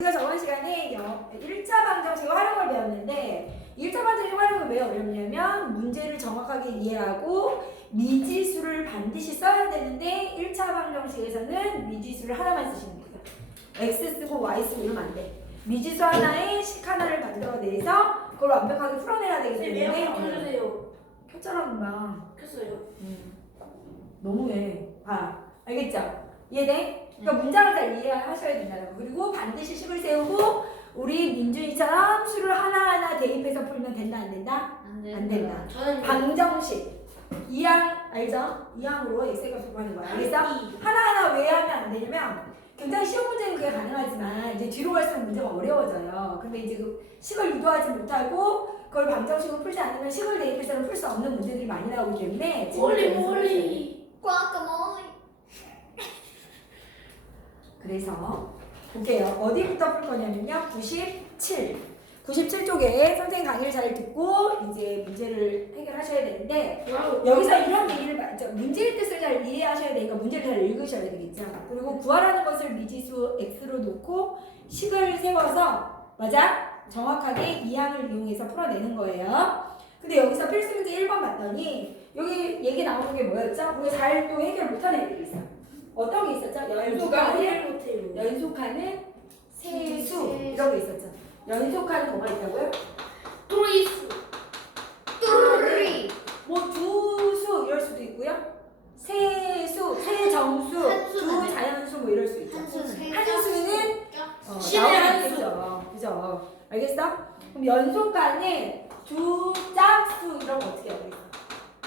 우리가 저번 시간에 1차 방정식의 활용을 배웠는데 1차 방정식 활용을 왜 어렵냐면 문제를 정확하게 이해하고 미지수를 반드시 써야 되는데 1차 방정식에서는 미지수를 하나만 쓰시면 돼요. x 쓰고 y 쓰고 이러면 안 돼. 미지수 하나에 식 하나를 만들어내서 그걸 완벽하게 풀어내야 되기 때문에 켜주세요. 켰잖아 금방. 켰어요. 너무해. 알겠죠? 이해돼? 그러니까 문장을 잘 이해하셔야 된다는 거. 그리고 반드시 식을 세우고 우리 민준이처럼 수를 하나하나 대입해서 풀면 된다 안 된다? 안 된다. 저는 방정식 2항 알죠? 2항으로 x의 값을 구하는 거야. 알겠어? 하나하나 왜 하면 안 되냐면 굉장히 쉬운 문제는 그게 가능하지만 이제 뒤로 갈수록 문제가 어려워져요. 근데 이제 그 식을 유도하지 못하고 그걸 방정식으로 풀지 않으면 식을 대입해서는 풀 수 없는 문제들이 많이 나오기 때문에 몰리 과카몰리. 그래서 볼게요. 어디부터 풀 거냐면요. 97쪽에 선생님 강의를 잘 듣고 이제 문제를 해결하셔야 되는데 여기서 이런 얘기를 문제의 뜻을 잘 이해하셔야 되니까 문제를 잘 읽으셔야 되겠죠. 그리고 구하라는 것을 미지수 x로 놓고 식을 세워서 맞아? 정확하게 이항을 이용해서 풀어내는 거예요. 근데 여기서 필수 문제 1번 봤더니 여기 얘기 나오는 게 뭐였죠? 우리가 잘 또 해결 못하는 애들이 있어. 어떤 게 있었죠? 연속하는 세수 이런 게 있었죠. 연속하는 뭐가 있다고요? 또리수 뚜리. 뭐 두수 이럴 수도 있고요. 세수, 세정수, 한수는 두 자연수 뭐 이럴 수 있죠. 한수는 한수는 신의 한수. 그죠? 알겠어? 그럼 연속하는 두 짝수 이런 거 어떻게 해야 되겠어?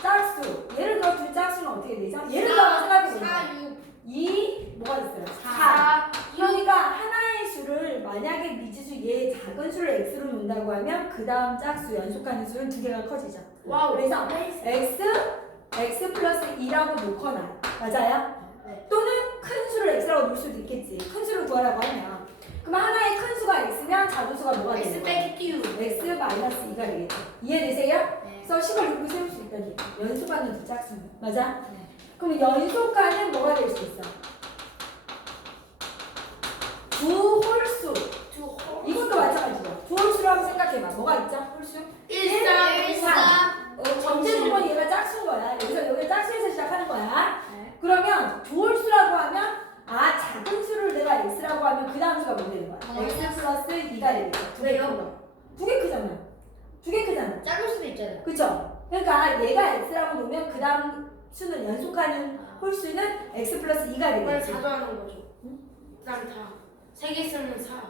짝수. 예를 들어 두 짝수는 어떻게 되죠? 예를 들어 생각해보세요. 2 뭐가 있어요? 4. 그러니까 하나의 수를 만약에 미지수 얘 작은 수를 x로 놓는다고 하면 그 다음 짝수 연속하는 수는 두 개가 커지죠. 와우. 그래서 x 플러스 2라고 놓거나 맞아요? 네. 또는 큰 수를 x라고 놓을 수도 있겠지. 큰 수를 구하라고 하면 그럼 하나의 큰 수가 x면 작은 수가 뭐가 되는 X 거예요? 빼기 띄우. x 마이너스 2가 되겠죠. 이해되세요? 네. 그래서 식을 이렇게 세울 수 있다니 연속하는 두 짝수 맞아? 네. 그럼 연속하는 뭐가 될 수 있어? 두 홀수. 이것도 마찬가지죠. 두 홀수로 한번 생각해봐. 뭐가 있죠? 홀수? 1, 3, 1, 전체 조건이 얘가 짝수인 거야. 여기가 짝수에서 시작하는 거야. 네. 그러면 두 홀수라고 하면 작은 수를 내가 x라고 하면 그 다음 수가 뭐 되는 거야? x 플러스 2가 되겠죠. 두개 큰 거. 두 개 크잖아요. 두 개 크잖아. 작을 수도 있잖아요. 그쵸? 그러니까 얘가 x라고 놓으면 그 다음 수는 연속하는 홀수는 x 플러스 2가 이걸 되겠지. 4도 하는 거죠. 그다음 다. 3개 쓰면 4.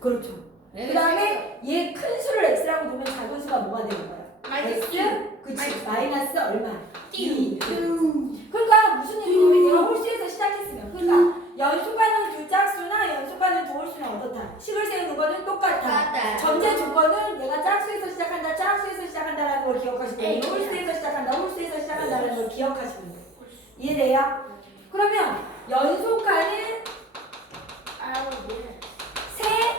그렇죠. 그 다음에 얘 큰 수를 x라고 놓으면 작은 수가 뭐가 되는 거야? 마이너스 그치. 마이너스 얼마? 띄우. 그러니까 무슨 얘기냐면 얘가 홀수에서 시작했으면 그러니까 연속하는 두 짝수나 연속하는 두 홀수는 어떻다? 식을 세우는 거는 똑같다. 전제 조건은 얘가 짝수에서 시작한다, 짝수에서 시작한다라는 걸 기억하시고 홀수에서 시작한다, 홀수에서 시작한다라는 걸 기억하시면 돼요. 이해돼요? 그러면 연속하는 아우 예. 세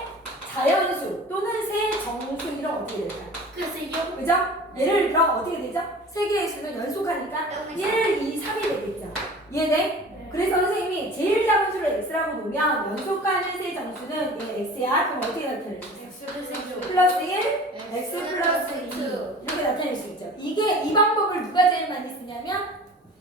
자연수 또는 세 정수 이런 어떻게 될까요? 그래서요. 그죠? 예를 들어 어떻게 되죠? 세 개의 수는 연속하니까 1, 2, 3이 되겠죠. 이해돼? 그래서 선생님이 제일 작은 수를 x라고 놓으면 연속하는 세 정수는 얘 x야. 그럼 어떻게 나타낼 수 있어요? 플러스 1, x 플러스 2 이렇게 나타낼 수 있죠. 이 방법을 누가 제일 많이 쓰냐면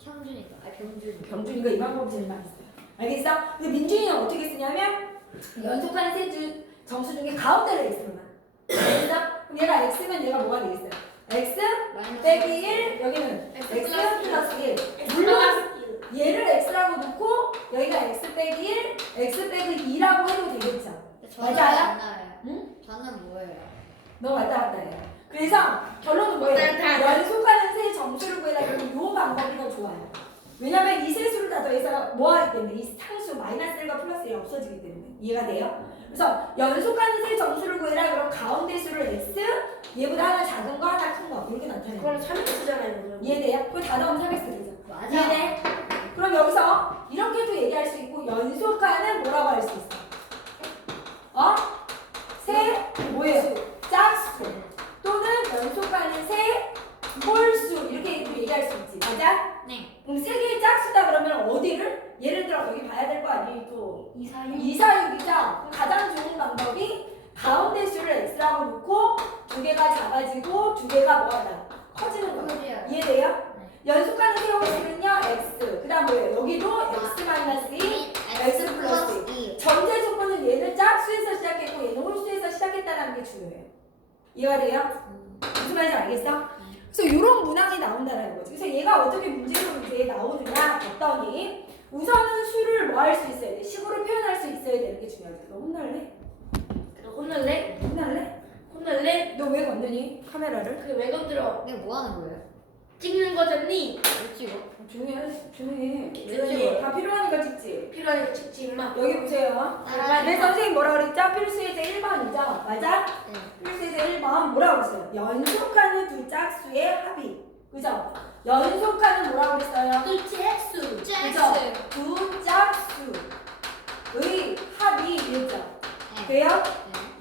형준이가. 병준이. 병준이가 이 방법을 제일 많이 써요. 알겠어? 근데 민준이는 어떻게 쓰냐면 연속하는 세 정수 중에 가운데를 x로 놔. 알겠어? 그럼 얘가 x면 얘가 뭐가 되겠어요? x 빼기 1 여기는 x 플러스 1 물론 얘를 x라고 놓고 여기가 x 빼기 1 x 빼기 2라고 해도 되겠죠. 저는 맞아요? 안 나와요. 응? 저는 뭐예요? 너 왔다 갔다 해요. 그래서 결론은 뭐예요? 연속하는 세 정수를 구해라. 그러면 이 방법이 더 좋아요. 왜냐면 이 세 수를 다 더해서 뭐 하기 때문에 이 상수 마이너스 1과 플러스 1이 없어지기 때문에 이해가 돼요? 그래서 연속하는 세 정수를 구해라. 그럼 가운데 수를 x 얘보다 하나 작은 거 하나 큰 거 이렇게 나타내요. 그럼 3x잖아요. 이해돼요? 그거 다 넣으면 3x 되죠. 맞아. 이해돼? 그럼 여기서 이렇게도 얘기할 수 있고 연속하는 뭐라고 할 수 있어? 세 뭐예요? 짝수 또는 연속하는 세 홀수 이렇게 얘기할 수 있지. 맞아? 네. 그럼 세 개의 짝수다 그러면 어디를? 예를 들어 여기 봐야 될 거 아니에요? 또 2, 4, 6. 2, 4, 6이죠? 가장 좋은 방법은 있다고 놓고 두 개가 작아지고 두 개가 뭐하다? 커지는 거예요. 커져요. 이해돼요? 연속하는 세워수는요 x. 그 다음 뭐예요? 여기도 x 마이너스 2, x 플러스 2. 전제 조건은 얘는 짝수에서 시작했고 얘는 홀수에서 시작했다는 게 중요해요. 이해가 돼요? 무슨 말인지 알겠어? 그래서 이런 문항이 나온다는 거죠. 그래서 얘가 어떻게 문제로 이제 나오느냐 봤더니 우선은 수를 뭐 할 수 있어야 돼? 식으로 표현할 수 있어야 되는 게 중요하죠. 너 혼날래? 혼날래? 혼날래? 혼날래? 너 왜 건드니? 카메라를? 그게 왜 건드려? 이게 뭐 하는 거예요? 찍는 거잖니? 왜 찍어? 조용히 해. 조용히 해. 찍지. 다 필요하니까 찍지. 필요하니까 찍지 임마. 여기 보세요. 네, 선생님 뭐라 그랬죠? 필수예제 1번이죠? 맞아? 네. 필수예제 1번 뭐라고 그랬어요? 연속하는 두 짝수의 합이. 그죠? 연속하는 뭐라고 그랬어요? 또 잭수. 그죠? 두 짝수의 합이 1점. 돼요?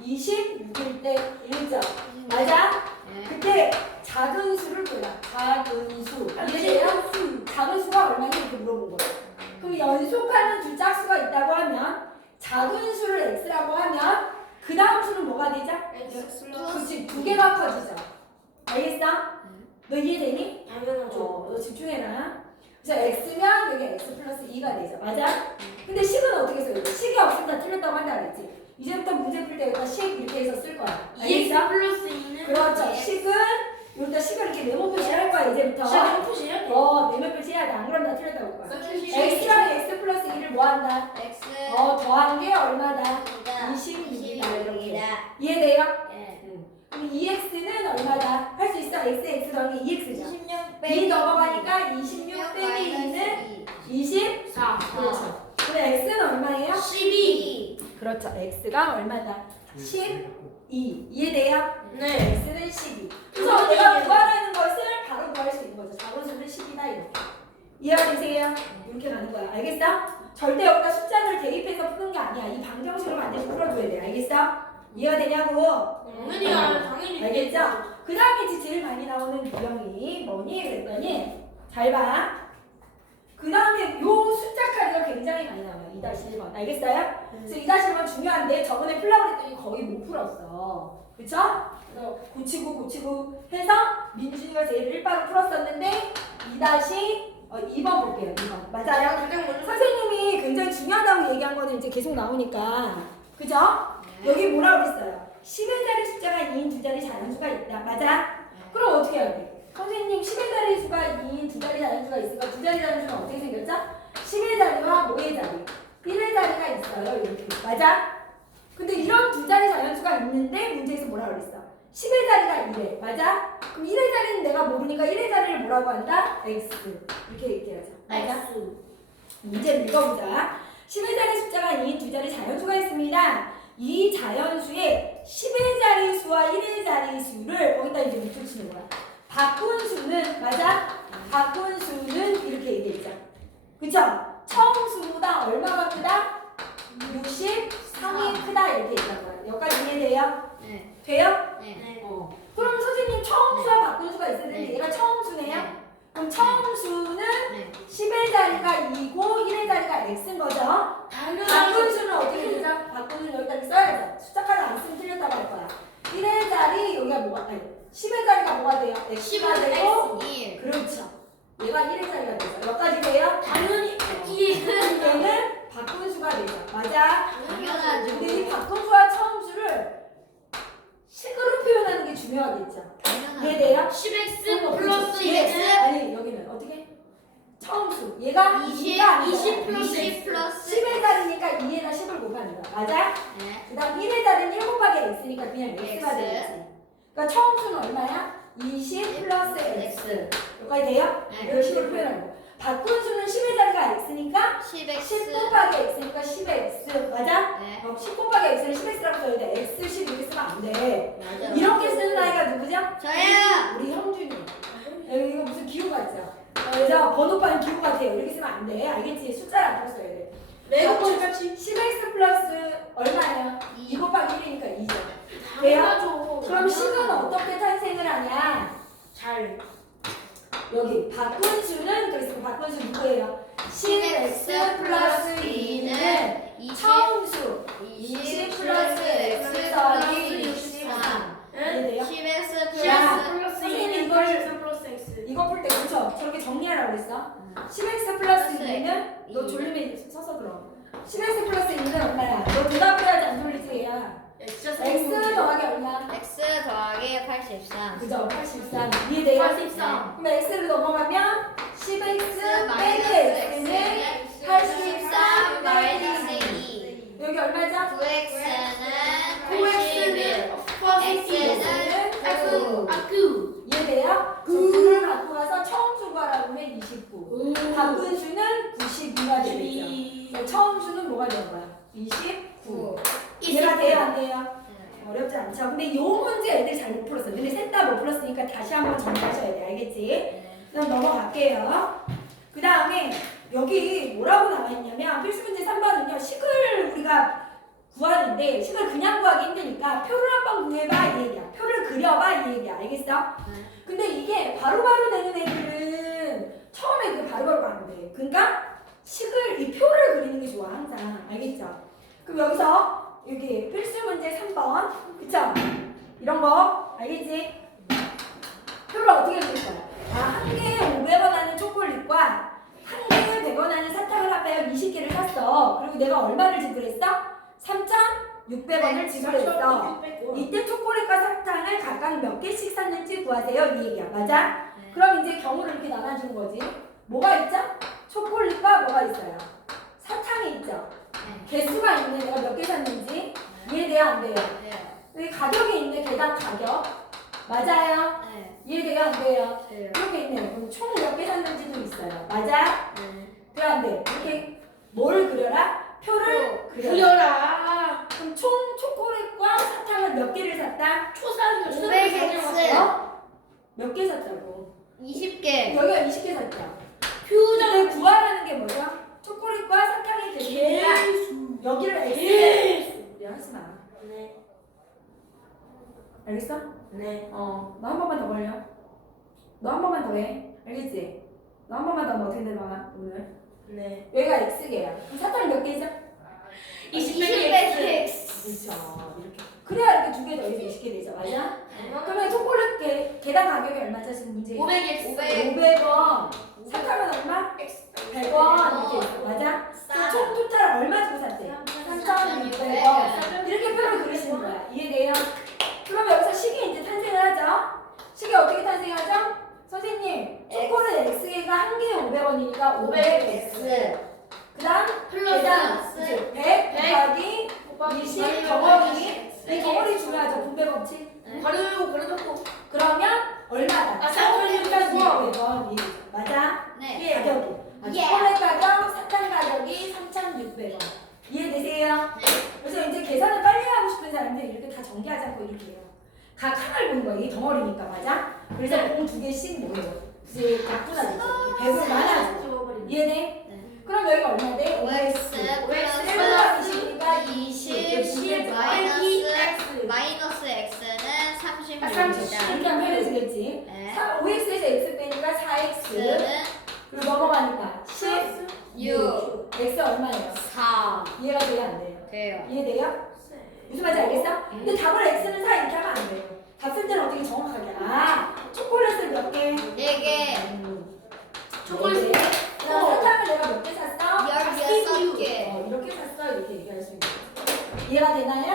26일 때 1점. 맞아? 네. 그때 작은 수를 골라. 작은 수. 이해돼요? 작은 수가 얼마인지 이렇게 물어본 거예요. 그럼 연속하는 두 짝수가 있다고 하면 작은 수를 x라고 하면 그 다음 수는 뭐가 되죠? X 그렇지. 두 개가 커지죠. 알겠어? 너 이해되니? 당연하죠. 너 집중해라. 그래서 x면 여기 x 플러스 2가 되죠. 맞아? 근데 식은 어떻게 써요? 식이 없으면 다 틀렸다고 한다 그랬지? 이제부터 문제 풀 때 여기다 식 이렇게 해서 쓸 거야. 2x 알겠어? 플러스 2는 그렇죠. 식은 여기다 식을 이렇게 네모 표시할 거야 이제부터. 시간 표시해야 돼. 네모 표시해야 돼. 안 그러면 다 틀렸다고 할 거야. x랑 x 플러스 2를 뭐 한다? X. 더한 게 얼마다? 26이다. 이렇게. 이해돼요? 네. 그럼 2x는 얼마다? 할 수 있어. x 더하기 2x죠. 26 2 넘어가니까 26 빼기 2는 20. 4. 그렇죠. 그럼 x는 얼마예요? 12. 그렇죠. x가 얼마다? 12. 이해돼요? 네. x는 12. 그래서 내가 구하라는 것을 바로 구할 수 있는 거죠. 작은 수는 10이다 이렇게. 이해가 되세요? 이렇게 가는 거야. 알겠어? 절대 여기다 숫자를 대입해서 푸는 게 아니야. 이 방정식으로 만들어서 풀어줘야 돼. 알겠어? 이해가 되냐고? 당연히. 알겠죠? 그 다음에 이제 제일 많이 나오는 유형이 뭐니? 그랬더니 잘 봐. 그 다음에 요 숫자 카드가 굉장히 많이 나와요. 2-1번. 알겠어요? 그래서 2-1번 중요한데 저번에 풀라고 했더니 거의 못 풀었어. 그쵸? 그래서 고치고 해서 민준이가 제일 일바로 풀었었는데 2-2번 볼게요. 2번. 맞아요? 선생님이 굉장히 중요하다고 얘기한 거는 이제 계속 나오니까. 그죠? 여기 뭐라고 그랬어요? 10의 자리 숫자가 2인 두 자리 자연수가 있다. 맞아? 그럼 어떻게 해야 돼? 선생님 10의 자리 수가 2인 두 자리 자연수가 있으니까 두 자리 자연수는 어떻게 생겼죠? 10의 자리와 뭐의 자리? 1의 자리가 있어요. 이렇게. 맞아? 근데 이런 두 자리 자연수가 있는데 문제에서 뭐라고 그랬어? 10의 자리가 1에. 맞아? 그럼 1의 자리는 내가 모르니까 1의 자리를 뭐라고 한다? x. 이렇게 얘기하자. 맞아? 문제를 읽어보자. 10의 자리 숫자가 2인 두 자리 자연수가 있습니다. 이 자연수의 10의 자리 수와 1의 자리 수를 거기다 이제 붙여치는 거야. 바꾼 수는 맞아? 바꾼 수는 이렇게 얘기했죠. 그쵸? 처음 수보다 얼마가 크다? 63이 크다 이렇게 얘기한 거야. 여기까지 이해돼요? 네. 돼요? 네. 그럼 선생님 처음 수와 바꾼 수가 있었는데 네. 얘가 처음 수네요? 네. 그럼 처음 수는 네. 10의 자리가 2고 1의 자리가 x인 거죠? 바꾼 수는 어떻게 되죠? 바꾼 수는 여기다 써야죠. 숫자 카드 안 쓰면 틀렸다고 할 거야. 1의 자리 여기가 뭐가 아니 10의 자리가 뭐가 돼요? x가 되고 1. 그렇죠. 얘가 1의 자리가 되죠. 여기까지 돼요? 당연히 얘는 바꾼 수가 되죠. 맞아? 당연하죠. 근데 이 바꾼 수와 처음 수를 식으로 표현하는 게 중요하겠죠. 당연하죠. 이해돼요? 10x 플러스 x 2는 아니 여기는 어떻게? 처음 수. 얘가 20, 2가 아니라 20 플러스 20 플러스 10의 자리니까 2에다 10을 곱하는 거야. 맞아? 네. 그 다음 1의 자리는 1 곱하기 x니까 그냥 x가 X. 되겠지. 그러니까 처음 수는 얼마야? 20 플러스 x. 여기까지 돼요? 네. 이런 식으로 표현하는 거. 바꾼 수는 10의 자리가 x니까 10x 10 곱하기 x니까 10x. 맞아? 네. 10 곱하기 x는 10x라고 써야 돼. x 10 이렇게 쓰면 안 돼. 맞아요. 이렇게 쓰는 아이가 누구죠? 저요. 우리 형준이. 이거 무슨 기호 같죠? 그래서 번호판 기호 같아요. 이렇게 쓰면 안 돼. 알겠지? 숫자를 안 써야 돼. 매우 같이 10x 플러스 얼마예요? 2 곱하기 1이니까 2죠. 당연하죠. 그럼 식은 어떻게 탄생을 하냐? 잘 여기 바꾼 수는 그래서 바꾼 수 누구예요? 10x 플러스 2는 20 처음 수 20 플러스 x 더하기 63. 너 졸리면 서서 들어. 10x 플러스 1은 얼마야? 너 대답을 해야지 안 졸리지 얘야. 진짜 x 더하기 얼마? x 더하기 83. 그죠? 83. 이해돼요? 83. 그럼 x를 넘어가면 10x 빼기 x는 83 마이너스 2. 여기 얼마죠? 9x는 81. x는 아쿠. 이해돼요? 정수를 갖고 가서 처음 수 구하라고 하면 29. 바꾼 수는 92가 되겠죠. 처음 수는 뭐가 되는 거야? 29. 이해가 돼요? 안 돼요? 어렵지 않죠? 근데 이 문제 애들 잘 못 풀었어요. 근데 셋 다 못 풀었으니까 다시 한번 정리하셔야 돼. 알겠지? 그럼 넘어갈게요. 그 다음에 여기 뭐라고 나와 있냐면 필수 문제 3번은요. 식을 우리가 구하는데 식을 그냥 구하기 힘드니까 표를 한번 구해봐 이 얘기야. 표를 그려봐 이 얘기야. 알겠어? 근데 이게 바로바로 내는 애들은 처음에 그 바로바로 가면 돼. 그러니까 식을 이 표를 그리는 게 좋아 항상. 알겠죠? 그럼 여기서 여기 필수 문제 3번 그쵸? 이런 거 알겠지? 표를 어떻게 그릴 거야? 한 개에 500원 하는 초콜릿과 한 개에 100원 하는 사탕을 합하여 20개를 샀어. 그리고 내가 얼마를 지불했어? 3,600원을 지불했어. 이때 초콜릿과 사탕을 각각 몇 개씩 샀는지 구하세요. 이 얘기야. 맞아? 그럼 이제 경우를 이렇게 나눠주는 거지. 뭐가 있죠? 초콜릿과 뭐가 있어요? 사탕이 있죠. 개수가 있네. 내가 몇 개 샀는지. 이해돼요? 안 돼요? 여기 가격이 있네. 개당 가격. 맞아요? 이해돼요? 안 돼요? 이렇게 있네. 그럼 총 몇 개 샀는지도 있어요. 맞아? 돼? 안 돼? 이렇게 뭘 그려라? 표를 그려라. 그려라. 그럼 총 초콜릿과 사탕을 몇 개를 샀다? 초사는 500x. 몇 개 샀다고? 20개. 여기가 20개 샀죠. 표정. 근데 구하라는 게 뭐죠? 초콜릿과 사탕의 개수니까 개수. 여기를 x 개수. 야 하지 마. 네. 알겠어? 네. 너 한 번만 더 걸려. 너 한 번만 더 해. 알겠지? 너 한 번만 더 하면 어떻게 되나 오늘? 네. 여기가 x개야. 그럼 사탕이 몇 개죠? 20x. 그렇죠. 이렇게. 그래야 이렇게 두 개 더해서 20개 되죠. 맞아? 그러면 초콜릿 개당 가격이 얼마죠? 지금 문제 500x. 500원. 사탕은 얼마? 100원. 이렇게 있어. 맞아? 그럼 총 토탈 얼마 주고 샀대? 3,600원. 이렇게 표를 그리시는 거야. 이해돼요? 그럼 여기서 식이 이제 탄생을 하죠. 식이 어떻게 탄생하죠? 선생님, 초콜릿 X개가 한 개에 500원이니까 500X. 그 다음, 플러스. 계단, 100 곱하기 20 덩어리. 이 덩어리 중요하죠. 분배 법칙. 버려놓고. 그러면 얼마다? 3,600원. 맞아? 네. 가격이. 초콜릿 가격, 사탕 가격이 3,600원. 이해되세요? 그래서 이제 계산을 빨리 하고 싶은 사람들 이렇게 다 전개하지 않고 이렇게 해요. 각 하나를 보는 거예요. 이 덩어리니까 맞아? 그래서 공 2개씩 모여요. 이제 약분하죠. 100을 나눠줘. 이해돼? 그럼 여기가 얼마 돼? 5x 플러스 20 마이너스 x는 36이다. 이렇게 하면 해내지겠지? 네. 5x에서 x 빼니까 4x. x는 그리고 넘어가니까 6, x 얼마예요? 4. 이해가 돼요? 안 돼요? 돼요. 이해돼요? 무슨 말인지 알겠어? 근데 답을 x는 4 이렇게 하면 안 돼요. 답 쓸 때는 어떻게 정확하게 초콜릿을 몇 개? 4개. 초콜릿. 그럼 사탕을 내가 몇 개 샀어? 16개. 이렇게 샀어 이렇게 얘기할 수 있는 거죠. 이해가 되나요?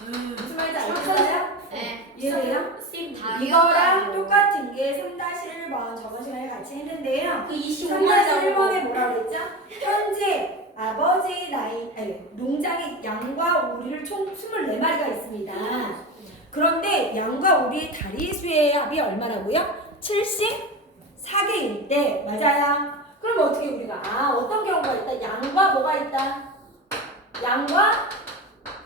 무슨 말인지 알겠어요? 네. 이해돼요? 이거랑 똑같은 게 3-1번 저번 시간에 같이 했는데요. 그 3-1번에 뭐라고 그랬죠? 현재 아버지 농장에 양과 오리를 총 24마리가 있습니다. 그런데 양과 오리의 다리수의 합이 얼마라고요? 74개일 때 맞아요. 그럼 어떻게 우리가 어떤 경우가 있다? 양과 뭐가 있다? 양과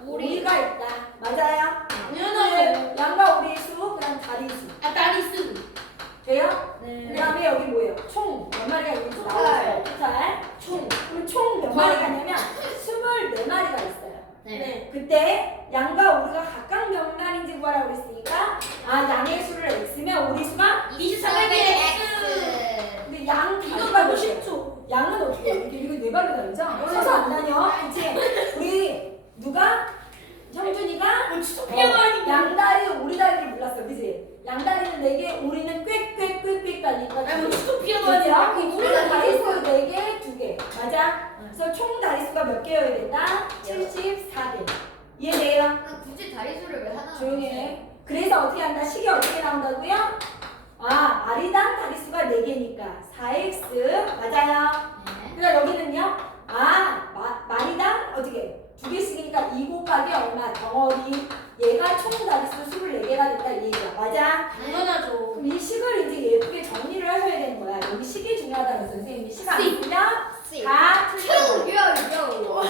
오리가 있다. 맞아요? 당연하죠. 양과 오리의 수, 그다음 다리수. 다리수. 돼요? 네. 그다음에 여기 뭐예요? 총 몇 마리가 있는지 나오죠. 토탈. 그럼 총 몇 마리가 있냐면 24마리가 있어요. 네. 그때 양과 오리가 각각 몇 마리인지 구하라고 그랬으니까 양의 수를 x면 오리 수가 24개 x. 근데 양 이거 다리가 너무 몇이에요? 쉽죠? 양은 어떻게 해? 이거 네 발로 다니죠? 서서 안 다녀. 그치? 우리 누가? 형준이가 양다리 오리다리를 몰랐어. 그치? 양다리는 4개, 오리는 꽥꽥꽥꽥 다니니까 아니 뭐 스토피아도 그치? 아니라 우리가 다리 수 4개, 2개. 맞아? 그래서 총 다리수가 몇 개여야 된다? 74개. 이해돼요? 아, 굳이 다리수를 왜 하나? 조용히 해. 그래서 어떻게 한다? 식이 어떻게 나온다고요? 아, R이당 다리수가 4개니까 4x 맞아요. 네. 그러니까 여기는요. 아, 말이당 어떻게? 2개씩이니까 2 곱하기 얼마? 덩어리. 얘가 총 다리수 24개가 됐다 이 얘기야. 맞아? 당연하죠. 그럼 이 식을 이제 예쁘게 정리를 하셔야 되는 거야. 여기 식이 중요하다면서 선생님이 식 안 식. 쓰면 C. 다 틀려. 요.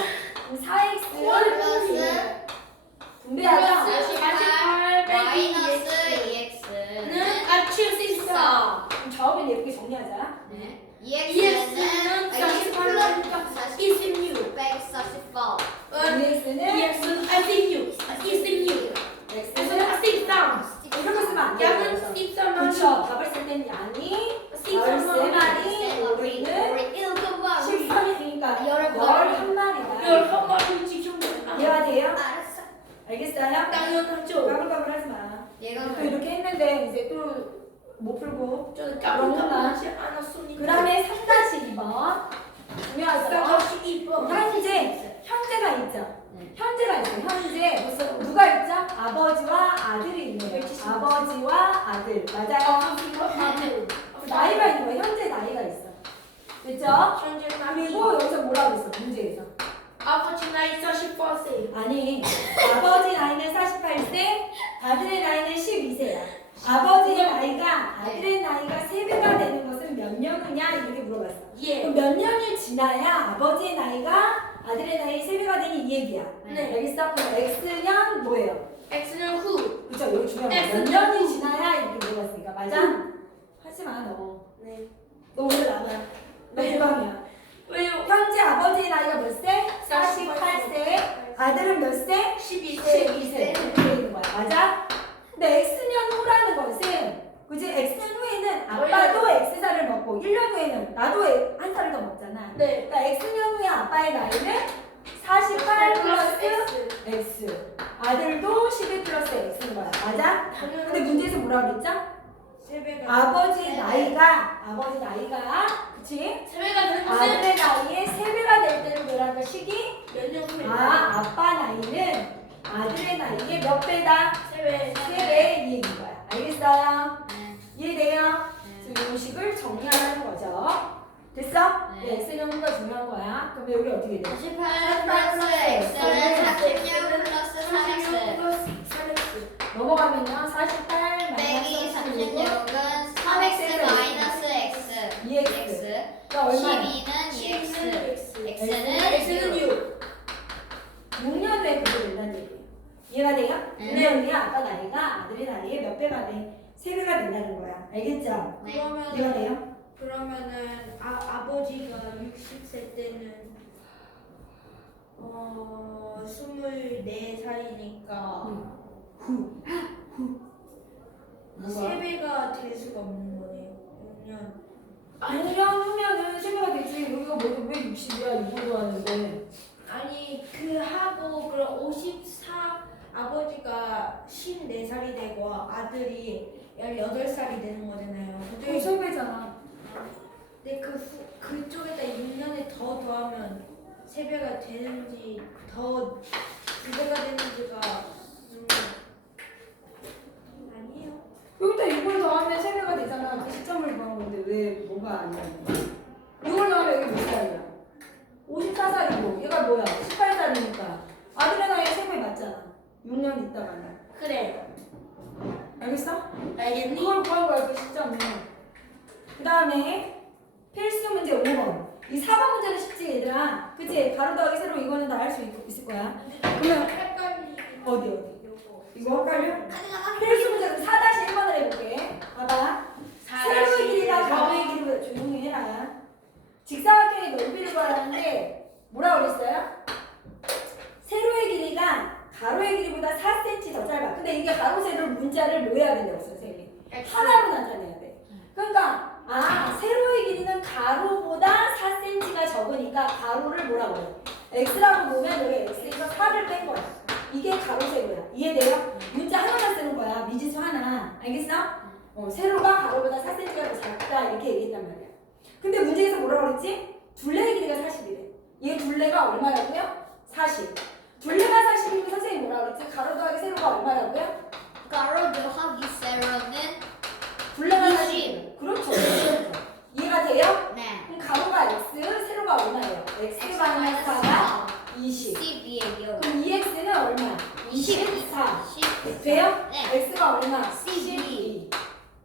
4x 플러스 분배하자. 48 빼기 마이너스 2x는 2x는 같이 수 있어. 그럼 저하면 예쁘게 정리하자. 네. 2x는 48 26 144. 2x는 2x는 86 26 x는 x는 13 이렇게 쓰면 안 돼요. 양은 13 그렇죠. 답을 쓸 때는 양이 13마리, 우리는 13이니까 11마리다. 11마리 지켜본다. 이해가 돼요? 알았어. 알겠어요? 당연하죠. 까불까불하지 마. 얘가 또 이렇게 했는데 이제 또 못 풀고. 저는 까불까불하지 않았으니까. 그 다음에 3-2번 중요하죠. 42번. 현재가 있죠. 네. 현재가 있어요. 현재 누가 있죠? 아버지와 아들이 있네요. 아버지와 아들 맞아요. 나이가 있는 거예요. 현재 나이가 있어. 됐죠? 현재 나이 그리고 여기서 뭐라고 했어? 문제에서. 아버지 나이 48세. 아니 아버지 나이는 48세, 아들의 나이는 12세야. 아버지의 나이가 아들의 나이가 3배가 되는 것은 몇 년이냐 이렇게 물어봤어. 예. 그럼 몇 년을 지나야 아버지의 나이가 아들의 나이 3배가 되니 이 얘기야. 네. 알겠어? 그럼 X년 뭐예요? x는 후. 그쵸? 여기 중요한 거야. 몇 X는 년이 지나야 이렇게 물어봤으니까. 맞아? 하지마 너. 네. 너 오늘 나가. 너 대박이야. 왜요? 현재 아버지의 나이가 몇 세? 48세. 아들은 몇 세? 12세. 12세. 이렇게 있는 거야. 맞아? 근데 X년 후라는 것은 그지? X년 후에는 아빠도 X살을 먹고 1년 후에는 나도 한 살을 더 먹잖아. 네. 그러니까 X년 후에 아빠의 나이는 48 플러스 X. 아들도 12 플러스 X인 거야. 맞아? 근데 문제에서 뭐라 그랬죠? 아버지 나이가 그치? 세배가 되는 것은 아들의 나이의 3배가 될 때를 뭐라는 거 시기? 몇년 후에. 아빠 나이는 아들의 나이의 몇 배다? 세배. 3배 이 얘기인 거야. 알겠어요? 네. 이해돼요? 지금 이 식을 정리하라는 거죠. 됐어? 네. X는 후가 중요한 거야. 그럼 여기 어떻게 돼? 48 플러스 x는 36 플러스 4x 넘어가면요. 48 빼기 마이너스 36 36은 3x 마이너스 x 2x. 그러니까 얼마야? 12는 2x x는 6. 6년 후에 그게 된다는 얘기예요. 이해가 돼요? 네. 6년 후에 아빠 나이가 아들의 나이에 몇 배가 돼? 3배가 된다는 거야. 알겠죠? 네. 이해가 돼요? 그러면은 아버지가 60세 때는 24살이니까 뭐가? 3배가 될 수가 없는 거네요. 6년. 6년 후면은 3배가 되지. 여기가 왜 60이야? 6을 더하는데. 아니 그 하고 그럼 54 아버지가 54살이 되고 아들이 18살이 되는 거잖아요. 그럼 3배잖아. 근데 그쪽에다 6년에 더 더하면 3배가 되는지 더 2배가 되는지가 아니에요. 여기다 6을 더하면 3배가 되잖아. 그 시점을 더한 건데 왜 뭐가 아니야? 6을 더하면 여기 몇 살이야? 54살이고 얘가 뭐야? 18살이니까 아들의 나이 3배 맞잖아. 6년 있다가는. 그래. 알겠어? 알겠니? 그걸 구한 거야 그 시점을. 그 다음에 필수 문제 5번. 이 4번 문제는 쉽지 얘들아. 그치? 가로 더하기 세로 이거는 다 할 수 있을 거야. 그러면 어디? 이거 헷갈려? 필수 문제는 4-1번을 해볼게. 봐봐. 세로의 길이가 가로의 길이보다 조용히 해라. 직사각형의 넓이를 구하라는데 뭐라고 그랬어요? 세로의 길이가 가로의 길이보다 4cm 더 짧아. 근데 이게 가로 세로 문자를 뭐 해야 된다고 선생님이? 하나로 나타내야 돼. 그러니까 세로의 길이는 가로보다 4cm가 적으니까 가로를 뭐라고 해? x라고 보면 여기 x에서 4를 뺀 거야. 이게 가로 세로야. 이해돼요? 문자 하나만 쓰는 거야. 미지수 하나. 알겠어? 세로가 가로보다 4cm가 더 작다 이렇게 얘기했단 말이야. 근데 문제에서 뭐라고 그랬지? 둘레의 길이가 40이래. 얘 둘레가 얼마라고요? 40. 둘레가 40이면 선생님이 뭐라 그랬지? 가로 더하기 세로가 얼마라고요? 가로 더하기 세로는 둘레가 20. 40. 그렇죠. 이해가 돼요? 네. 그럼 가로가 x, 세로가 얼마예요? x 마이너스 4가 20. 10이에요. 그럼 2x는 얼마? 24. 10. 돼요? 네. x가 얼마? 12.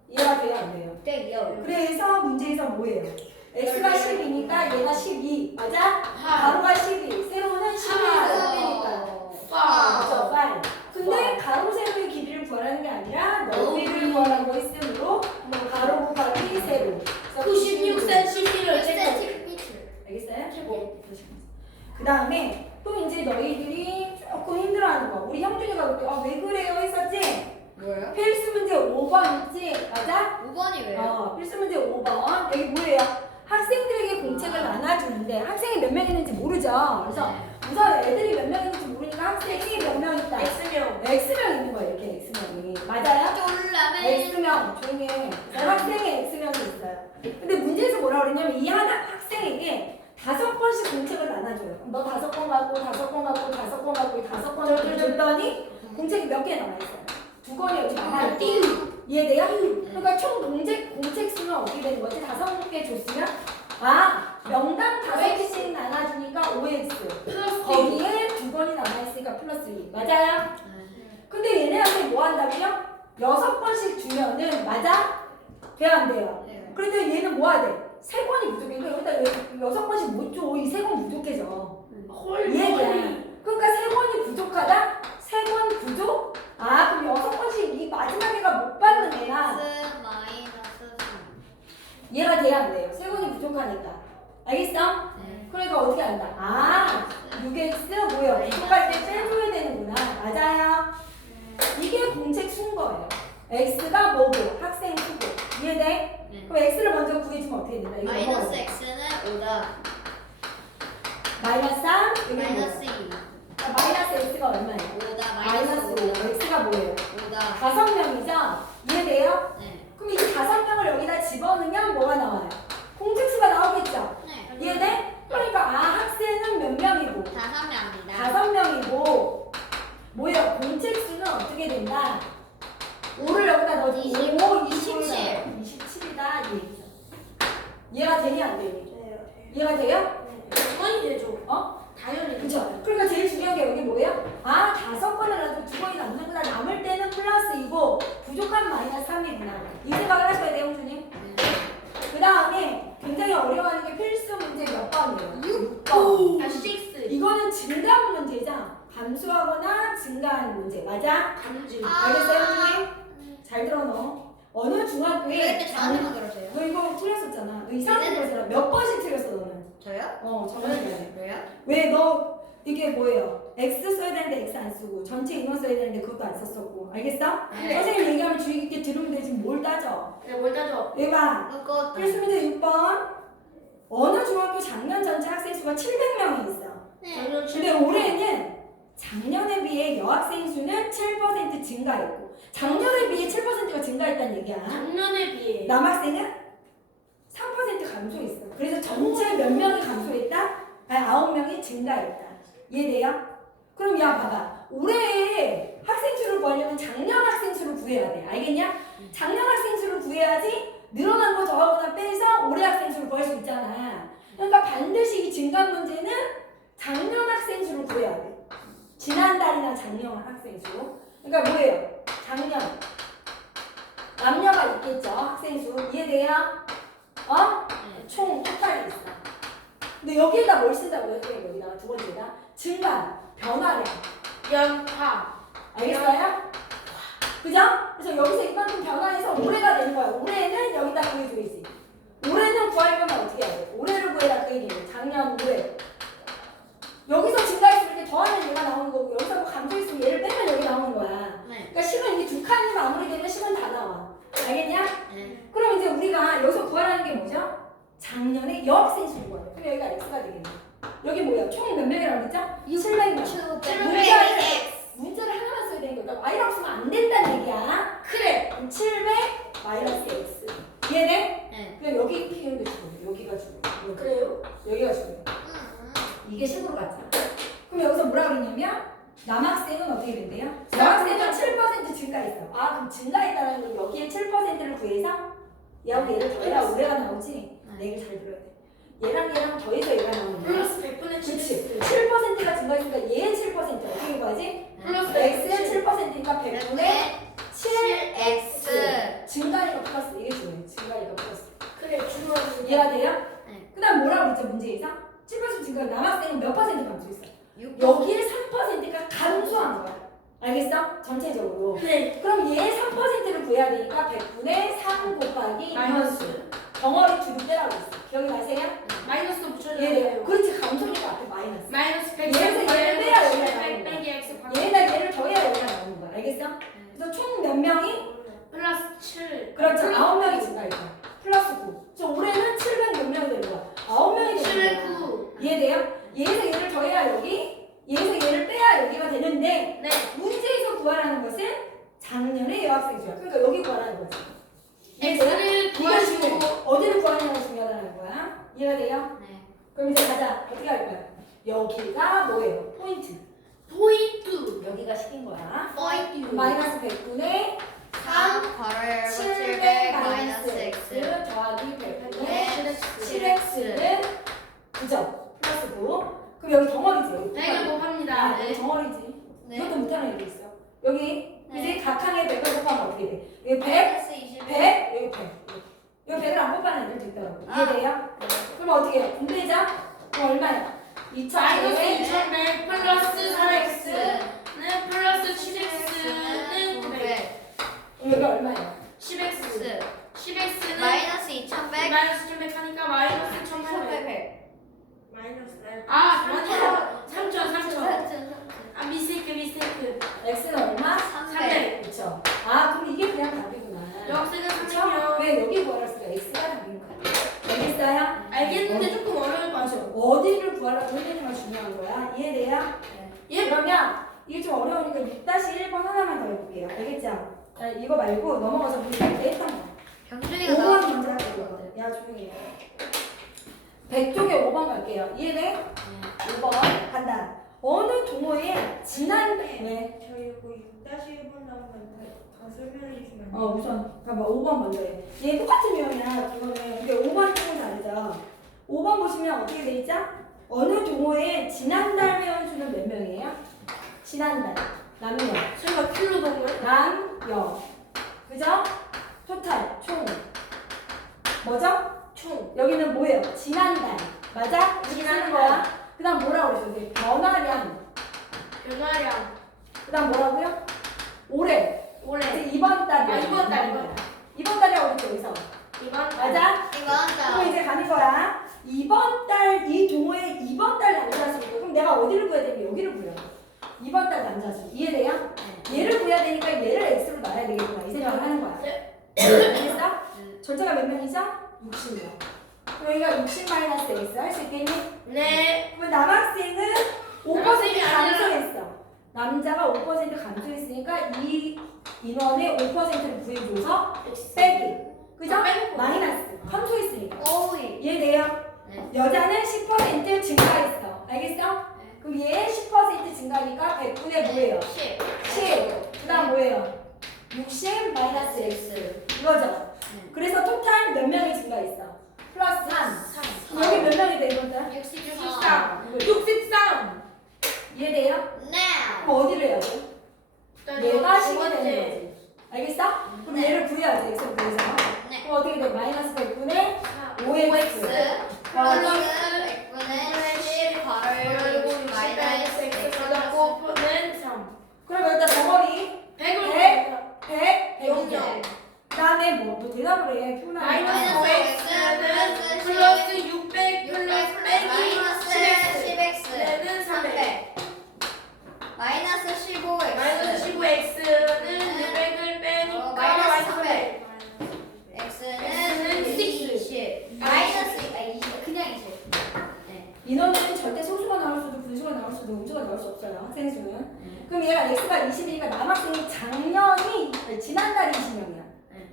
이해가 돼요? 안 돼요? 돼요. 그래서 문제에서 뭐예요? x가 10이니까 얘가 12. 맞아? 가로가 12. 세로는 12에서 빼니까. 그렇죠? 5. 근데 가로 세로의 길이를 구하라는 게 아니라 넓이를 구하라고 했으므로 가로 곱하기 세로. 96cm를 알겠어요? 그 다음에 또 이제 너희들이 조금 힘들어하는 거. 우리 형준이가 그때 왜 그래요 했었지? 뭐예요? 필수 문제 5번 있지? 맞아? 5번이 왜요? 필수 문제 5번. 여기 뭐예요? 학생들에게 공책을 나눠주는데 학생이 몇 명 있는지 모르죠? 그래서 우선 애들이 몇 명 있는지 모르니까 학생이 몇 명 있다? X명. X명 있는 거예요. 이렇게 X명이. 맞아요? 쫄라맨. X명. 조용히 해. 학생의 X명이 있어요. 근데 문제에서 뭐라 그러냐면 이 하나 학생에게 5번씩 공책을 나눠줘요. 그럼 너 5번 갖고 5번 갖고 5번 갖고 5번 갖고 줬더니 공책이 몇 개 남아있어요? 2권이 여기 남아있고. 이해돼요? 그러니까 총 공책 수는 어떻게 되는 거지? 5개 줬으면 명당 5개씩 나눠주니까 5x 플러스 거기에 2권이 남아있으니까 플러스 2 맞아요? 근데 얘네한테 뭐 한다고요? 6번씩 주면은 맞아? 돼요 안 돼요? 네. 그런데 얘는 뭐 해야 돼? 3권이 부족해. 그러니까 여기다 6번씩 못 줘. 이 3권 부족해져. 홀. 이 얘기야. 그러니까 3권이 부족하다? 3권 부족? 그럼 6번씩 이 마지막에가 못 받는 애야. X 마이너스 3. 얘가 돼야 안 돼요. 3권이 부족하니까. 알겠어? 네. 그러니까 어떻게 한다? 6x 뭐예요? 부족할 때 빼줘야 되는구나. 맞아요. 이게 공책 수인 거예요. x가 뭐고? 학생 수고. 이해돼? 네. 그럼 x를 먼저 구해주면 어떻게 된다? 이거 마이너스 먹어요. x는 5다. 마이너스 3? 여기 마이너스 2. 마이너스 x가 얼마예요? 5다. 마이너스 5. x가 뭐예요? 5다. 5명이죠? 이해돼요? 네. 그럼 이 5명을 여기다 집어넣으면 뭐가 나와요? 공책수가 나오겠죠? 네. 이해돼? 그러니까 학생은 몇 명이고 5명입니다. 5명이고 뭐예요? 공책수는 어떻게 된다? 5를 여기다 넣어주고 5, 27. 27이다. 이해가 되니 안 되니? 이해가 돼요? 두번이 되죠. 당연히. 그쵸? 그러니까 제일 중요한 게 여기 뭐예요? 5번을 놔도 2번이 남는구나. 남을 때는 플러스 2고 부족한 마이너스 3이구나. 이 생각을 하셔야 돼요, 형수님. 그 다음에 굉장히 어려워하는 게 필수 문제 몇 번이에요? 6번. 6. 이거는 증가한 문제죠? 감소하거나 증가하는 문제. 맞아? 감지. 알겠어요, 형수님? 잘 들어 너. 어느 중학교에 왜 이렇게 저한테만 그러세요? 너 이거 틀렸었잖아. 너 이상한 거 들었잖아. 몇 번씩 틀렸어, 너는. 저요? 저번에. 왜요? 왜 너 이게 뭐예요? X 써야 되는데 X 안 쓰고 전체 인원 써야 되는데 그것도 안 썼었고. 알겠어? 네. 선생님 얘기하면 주의 깊게 들으면 되지 뭘 따져? 뭘 따져? 얘봐. 그거 필수 문제 6번. 어느 중학교 작년 전체 학생 수가 700명이 있어. 네. 근데 올해는 작년에 비해 여학생 수는 7% 증가했고 작년에 비해 7%가 증가했다는 얘기야. 작년에 비해. 남학생은 3% 감소했어. 그래서 전체 몇 명이 감소했다? 9명이 증가했다. 이해돼요? 그럼 야 봐봐. 올해 학생 수를 구하려면 작년 학생 수를 구해야 돼. 알겠냐? 작년 학생 수를 구해야지 늘어난 거 더하거나 빼서 올해 학생 수를 구할 수 있잖아. 그러니까 반드시 이 증가 문제는 작년 학생 수를 구해야 돼. 지난달이나 작년 학생 수. 그러니까 뭐예요? 작년. 남녀가 있겠죠. 학생 수. 이해돼요? 총 토탈이 있어. 근데 여기에다 뭘 쓴다고요? 여기다가 두 번째다. 증가, 변화량. 연파. 알겠어요? 그죠? 그래서 여기서 이만큼 변화해서 올해가 되는 거야. 올해는 여기다 구해줘야지. 올해는 구하려면 어떻게 해야 돼? 올해를 구해라 그 얘기예요. 작년 올해. 여기서 증가했으면 이렇게 더하면 얘가 나오는 거고 여기서 뭐 감소했으면 얘를 빼면 여기 나오는 거야. 네. 그러니까 식은 이게 두 칸이 마무리되면 식은 다 나와. 알겠냐? 네. 그럼 이제 우리가 여기서 구하라는 게 뭐죠? 작년에 여학생 수를 구하래. 그럼 여기가 X가 되겠네. 여기 뭐야? 총 몇 명이라고 했죠? 700명. 문자를 하나만 써야 되는 거야. 그러니까 Y라고 쓰면 안 된다는 얘기야. 그래. 그럼 700 마이너스 X. 이해돼? 네. 그럼 여기 키우는 게 중요해. 여기가 중요해. 그래요? 여기가 중요해. 이게 10으로 가죠. 그럼 여기서 뭐라 그랬냐면 남학생은 어떻게 된대요? 남학생은 7% 증가했어. 아 그럼 증가했다는 건 여기에 7%를 구해서 얘하고 얘를 더해야 5가 나오지? 내 얘기 잘 들어야 돼. 얘랑 더해서 얘가 나오는 거야. 플러스 100분의 7. 그렇지. 7%가 증가했으니까 얘의 7% 어떻게 구하지? 플러스 x의 7%니까 100분의 7x. 증가니까 플러스 이게 중요해. 증가니까 플러스. 그래 중요한 이해가 돼요? 네. 그 다음 뭐라고 했죠 문제에서? 7% 증가 남학생은 몇 퍼센트 감소했어? 6. 여기에 3%가 감소한 거야. 알겠어? 전체적으로. 네. 그럼 얘 3%를 구해야 되니까 100분의 3 곱하기 마이너스. 덩어리 두개 빼라고 했어. 기억이 나세요? 마이너스 붙여줘야 얘 돼요. 그렇지 감소니까 앞에 마이너스. 마이너스 100. 얘에서 얘를 빼야 여기가 나오는 거야. 빼기 x 얘에다 얘를 더해야 여기가 나오는 거야. 알겠어? 그래서 총 몇 명이? 플러스 7. 그렇죠. 9명이 증가했다. 플러스 9. 저 올해는 700 몇 명이 되는 거야. 9명이 되는 거야. 709. 이해돼요? 얘에서 얘를 더해야 여기, 얘에서 얘를 빼야 여기가 되는데 네. 문제에서 구하라는 것은 작년의 여학생 수야. 그러니까 여기 구하라는 거지. 이해돼요? x를 이거 중요해. 구하시고 어디를 구하느냐가 중요하다는 거야. 이해가 돼요? 네. 그럼 이제 가자. 어떻게 할 거야? 여기가 뭐예요? 포인트. 포인트. 여기가 시킨 거야. 포인트. 마이너스 100분의 3 괄호 700 700 마이너스 마이너스 x x. 더하기 100분의 네. 7x는 9점. 플러스 9. 그럼 여기 덩어리지. 여기 100을 곱합니다. 아, 여기 네. 덩어리지. 네. 이것도 못하는 애도 있어. 여기 네. 이제 각항에 100을 곱하면 어떻게 돼? 여기 100, 마이너스 21. 100, 여기 100. 여기 100을 안 곱하는 애들도 있더라고. 이해돼요? 그럼 어떻게 해요? 분배자? 그럼 얼마야? 마이너스 2100 2100 플러스 4x는 플러스 7x는 900. 900. 여기 얼마야? 10x. 10x는 마이너스 2100. 마이너스 1100 하니까 마이너스 1800. 1800. 마이너스 아, 아니야. 3000. 3000. 아, 미스테이크. x는 얼마? 300. 그쵸. 아, 그럼 이게 그냥 답이구나. 여학생은 그쵸? 300이요. 왜 여기 구하랬을까? x가 답인 거야. 알겠어요? 알겠는데 조금 어려울 것 맞아. 같아요. 어디를 구하라고 했느냐가 중요한 거야. 이해돼요? 예. 그러면 이게 좀 어려우니까 6-1번 하나만 더 해볼게요. 알겠죠? 자, 이거 말고 넘어가서 우리 그때 했던 거. 병준이가 5번 나왔던 문제 것 할게요. 같아. 야, 조용히 해. 100쪽에 5번 갈게요. 이해돼? 5번 간다. 어느 동호회 지난 네. 저희 이거 6-1번 나오면 다 설명해 주시면 우선 봐봐 5번 먼저 해. 얘 똑같은 유형이야. 그거는 근데 5번 조금 다르죠. 5번 보시면 어떻게 돼 있죠? 어느 동호회 지난달 회원수는 몇 명이에요? 지난달 남녀 설마 킬로 동물? 남녀 그죠? 토탈 총 뭐죠? 총. 여기는 뭐예요? 지난달 맞아? 이렇게 쓰는 지난달. 거야. 그 다음 뭐라고 그러죠? 변화량 변화량. 그 다음 뭐라고요? 올해 올해. 이제 이번 달이야. 아, 이번 달. 이번 달이라고 그랬죠 여기서 이번 맞아? 이번 그럼 달. 이제 가는 거야. 이번 달 이 동호회 이번 달 남자수. 그럼 내가 어디를 구해야 되면 여기를 구해야 돼. 이번 달 남자수. 이해돼요? 얘를 구해야 되니까 얘를 x로 놔야 되겠구나. 이 생각을 하는 거야. 알겠어? 전체가 몇 명이죠? 60명. 그럼 여기가 60 마이너스 x 할 수 있겠니? 네. 그럼 남학생은 5% 남학생이 아니라- 감소했어. 남자가 5% 감소했으니까 이 인원의 5%를 구해줘서 빼기. 그죠? 아, 빼놓고. 마이너스. 감소했으니까. 오이. 이해돼요? 네. 여자는 10% 증가했어. 알겠어? 그럼 얘 10% 증가니까 100분의 뭐예요? 10. 10. 그 다음 뭐예요? 60 마이너스 x. 이거죠? 네. 그래서 토탈 몇 명이 증가했어? 플러스 3. 그럼 여기 몇 명이 돼, 이번 63. 63. 이해돼요? Now. 그럼 어디를 해야 돼? 얘가 10이 되는 번째. 거지. 알겠어? 그럼 네. 얘를 구해야지, x를 구해서. 네. 그럼 어떻게 돼? 마이너스 100분의 5x 5x. 플러스 100분의 10 괄호 60 마이너스 x 고 는 3. 그럼 일단 덩어리 100을 100, 100이죠. 영영. 그 다음에 뭐 대답을 해. 표나 마이너스 마이너스 5x는 플러스 플러스 600 600 플러스 빼기 마이너스 10x. 10x 는 300. 마이너스 15x 마이너스 15x는 600을 빼니까 마이너스 마이너스 100. x는 X는 20 마이너스 20 그냥 20 네. 인원은 절대 소수가 나올 수도 분수가 나올 수도 음수가 나올 수 없어요. 학생 수는. 그럼 얘가 x가 20이니까 남학생이 작년이 지난달이 20명이야.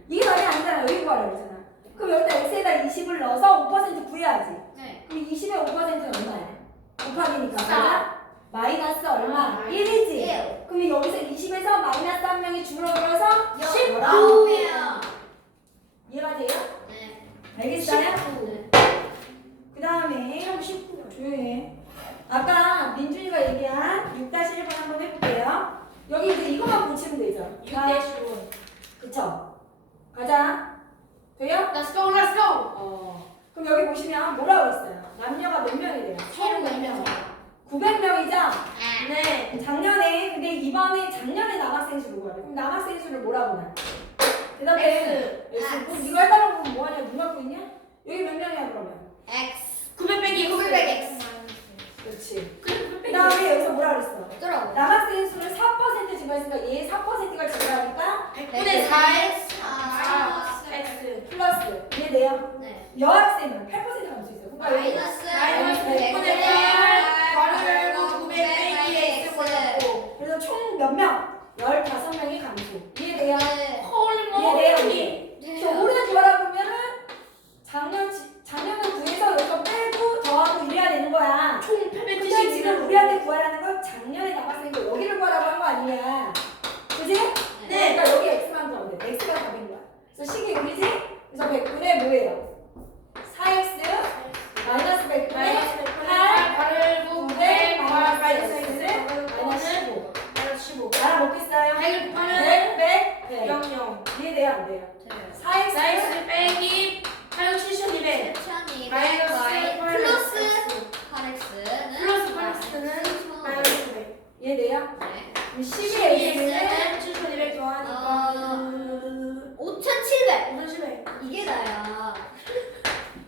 이게 말이 아니잖아. 여기 구하라고 그러잖아. 그럼 여기다 x에다 20을 넣어서 5% 구해야지. 네. 그럼 20의 5%는 얼마야? 5% 곱하기니까 맞아? 마이너스 얼마? 1이지? 그럼 여기서 20에서 마이너스 한 명이 줄어들어서 19. 19명. 이해가 돼요? 네. 알겠어요? 네. 그 다음에 조용히 해. 아까 민준이가 얘기한 6-1번 한번 해볼게요. 여기 이제 이것만 고치면 되죠? 6-1. 그쵸? 가자. 돼요? Let's go, let's go. 그럼 여기 보시면 뭐라고 했어요? 남녀가 몇 명이 돼요? 서로 몇 명? 900명이죠? 네. 작년에, 근데 이번에 작년에 남학생 수를 구하래. 그럼 남학생 수를 뭐라고 나? 대답해. X. 그럼 이거 해달라고 하면 뭐하냐? 눈 감고 있냐? 여기 몇 명이야 그러면? X. 900 빼기 900 X. 그렇지. 그래, 900 그 빼기 다음에 여기서 뭐라 그랬어? 어쩌라고? 남학생 수를 4% 증가했으니까 얘 4%가 증가하니까 100분의 4x. X. 플러스. 이해돼요? 네. 여학생은 8% 감수 있어요. 그러니까 여기 마이너스 마이너스 100분의 8 괄호 900 빼기 x 보였고. 그래서 총 몇 명? 15명이 감수. 이해돼요? 네. 홀리 이해돼요? 모리. 그래서 올해 구하라 보면은 작년을 구해서 여기서 빼고 더하고 이래야 되는 거야. 총 근데 870. 지금 우리한테 구하라는 건 작년에 남았으니까 여기를 구하라고 한 거 아니냐. 그지? 네. 그러니까 여기 x만 더하면 돼. x가 답인 거야. 그래서 식이 여기지? 그래서 100분의 뭐예요? 4x 마이너스 100분의 마이너스 100분의 8 8 900 마이너스 x 마이너스 15. 마이너스 15. 알아먹겠어요? 100을 곱하면 100, 100. 00. 이해돼요? 안 돼요? 네. 4x 4x 빼기 8 7200. 7200 마이너스 플러스 x. 8x는 플러스 8x는 마이너스 900. 이해돼요? 네. 그럼 12x는 12x는 7200 더하니까 5700. 5700. 이게 나야.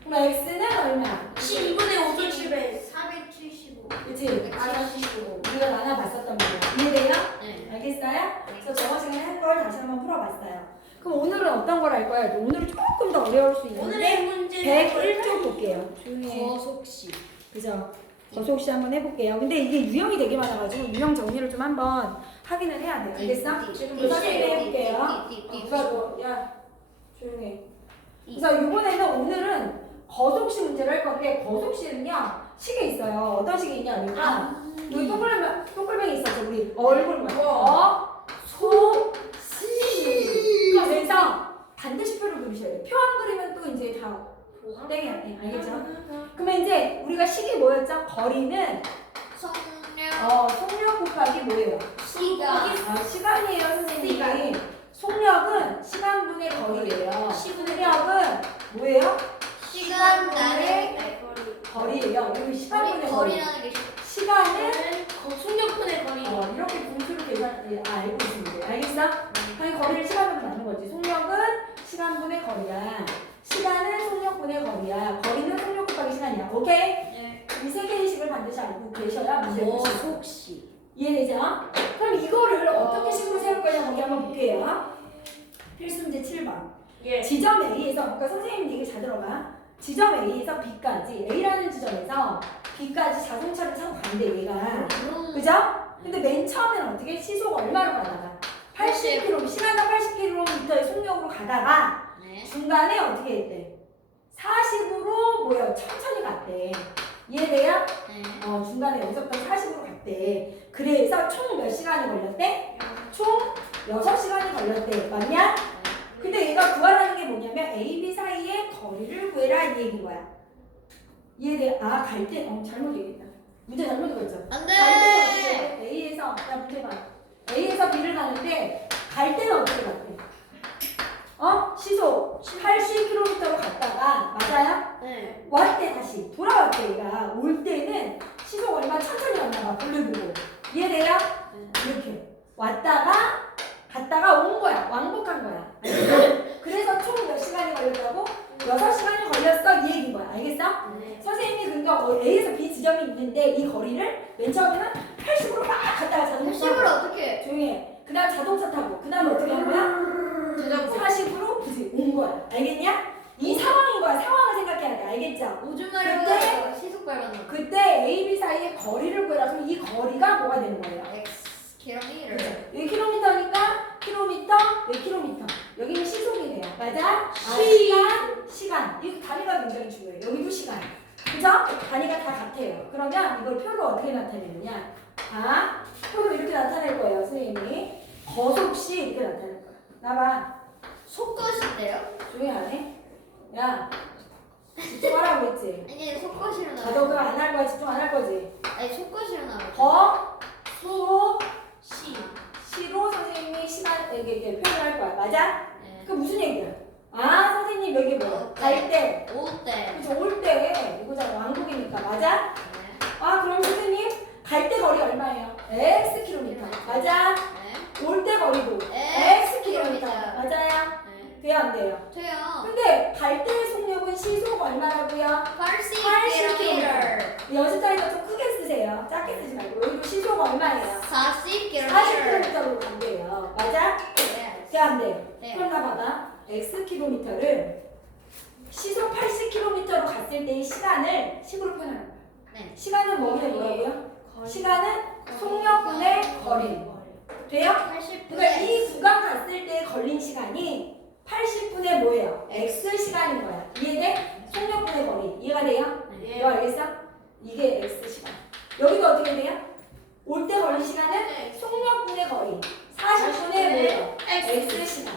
그럼 x는 얼마? 12분의 5700. 475. 그치? 475. 우리가 나눠봤었던 거예요. 이해돼요? 네. 알겠어요? 그래서 저번 시간에 한 걸 다시 한번 풀어봤어요. 그럼 오늘은 어떤 걸 할 거예요? 오늘은 조금 더 어려울 수 있는데 오늘의 문제는 101쪽 볼게요. 조용히 해. 거속시. 그죠? 거속시 한번 해볼게요. 근데 이게 유형이 되게 많아가지고 유형 정리를 좀 한번 확인을 해야 돼요. 알겠어? 지금 선생님 해볼게요. 누가 너, 야, 조용히 해. 그래서 이번에는 오늘은 거속시 문제를 할 건데 거속시는요 식이 있어요. 어떤 식이 있냐니까 여기 동글뱅이 있었죠. 우리 얼굴 뭐 소, 시. 그래서 반드시 표를 그리셔야 돼요. 표 안 그리면 또 이제 다 땡이 안 돼. 알겠죠? 그러면 이제 우리가 식이 뭐였죠? 거리는 성령. 속력 곱하기 뭐예요? 시간. 시간이에요, 선생님. 속력은 시간분의 거리예요. 시간이요. 속력은 뭐예요? 시간 나를 거리예요. 여기 시간분의 거리. 거리라는 게 시간은 속력분의 거리. 이렇게 분수로 알고 있으면 돼요. 알겠어? 아니 거리를 시간으로 나눈 거지. 속력은 시간분의 거리야. 시간은 속력분의 거리야. 거리는 속력 곱하기 시간이야. 오케이? 네. 이 세 개의 식을 반드시 알고 계셔야 문제를 푸시고. 거속시. 이해되죠? 그럼 이거를 어떻게 식으로 세울 거냐 거기 한번 볼게요. 필수 문제 7번. 예. 지점 A에서, 그러니까 선생님 얘기 잘 들어봐. 지점 A에서 B까지, A라는 지점에서 B까지 자동차를 타고 간대 얘가. 그죠? 근데 맨 처음에는 어떻게 시속 얼마로 가다가 80km, 시간당 80km의 속력으로 가다가 네. 중간에 어떻게 했대? 40으로 뭐야 천천히 갔대. 이해돼요? 네. 중간에 여기서부터 40으로 갔대. 그래서 총 몇 시간이 걸렸대? 총 6시간이 걸렸대. 맞냐? 근데 얘가 구하라는 게 뭐냐면 A, B 사이의 거리를 구해라 이 얘기인 거야. 이해돼? 갈 때, 잘못 얘기했다. 문제 잘못 읽었죠? 안 갈 돼. 때는 A에서, 야 문제 봐. A에서 B를 가는데 갈 때는 어떻게 갔대? 시속 80km로 갔다가 맞아요? 네. 왔대 다시 돌아왔대 얘가. 올 때는 시속 얼마 천천히 갔나 봐. 볼을 보고. 이해돼요? 이렇게 왔다가 갔다가 온 거야. 왕복한 거야. 알겠어? 그래서 총 몇 시간이 걸렸다고? 6시간이 걸렸어 이 얘기인 거야. 알겠어? 네. 선생님이 그러니까 A에서 B 지점이 있는데 이 거리를 맨 처음에는 80으로 막 갔다가 자동차 80을 어떻게? 조용히 해. 그 다음 자동차 타고 그 다음에 어떻게 한 거야? 자전거. 40으로 그치 온 거야. 알겠냐? 이 상황인 거야. 상황을 생각해야 돼. 알겠죠? 오줌 그때? 마려워. 시속 밟았나? 그때 A, B 사이의 거리를 구해라. 그럼 이 거리가 뭐가 되는 거예요? X 킬로미터. 여기 킬로미터니까 킬로미터, 여기 킬로미터. 여기는 시속이네요. 맞아? 시. 시간. 이 단위가 굉장히 중요해요. 여기도 시간. 그죠? 단위가 다 같아요. 그러면 이걸 표로 어떻게 나타내느냐? 아, 표로 이렇게 나타낼 거예요, 선생님이. 거속시 이렇게 나타낼 거야. 나봐. 속것인데요? 조용히 안 해? 야, 집중하라고 그랬지? 아니 속것이로 아, 너 그거 나와요. 안 할 거야? 집중 안 할 거지? 아니 속것이로 나와요. 거, 수, 시. 시로 선생님이 시간, 이게 표현을 할 거야. 맞아? 네. 그 무슨 얘기야? 아, 선생님 여기 뭐야? 갈 때. 올 때. 그죠? 올 때. 이거잖아. 왕복이니까. 맞아? 네. 아, 그럼 선생님 갈 때 거리 얼마예요? X 킬로미터. 맞아? 네. 올 때 거리도 X X 킬로미터. 맞아요? 네. 돼요, 안 돼요? 돼요. 근데 갈 때 속력은 시속 얼마라고요? 80km. 연습자니까 좀 크게 쓰세요. 작게 쓰지 말고. 여기도 시속 얼마예요? 40km. 40km로 간대요. 맞아? 네. 돼요, 안 돼요? 네. 그럼 나 봐봐. X 킬로미터를 시속 80km로 갔을 때의 시간을 식으로 표현하는 거야. 네. 시간은 뭐라고요? 시간은 속력분의 거리. 돼요? 80분의 그러니까 이 구간 갔을 때 걸린 시간이 80분의 뭐예요? X 시간인 거야. 이해돼? 속력분의 거리. 이해가 돼요? 네. 이거 알겠어? 이게 X 시간. 여기도 어떻게 돼요? 올 때 걸린 시간은 속력분의 거리. 40분의 뭐예요? X 시간.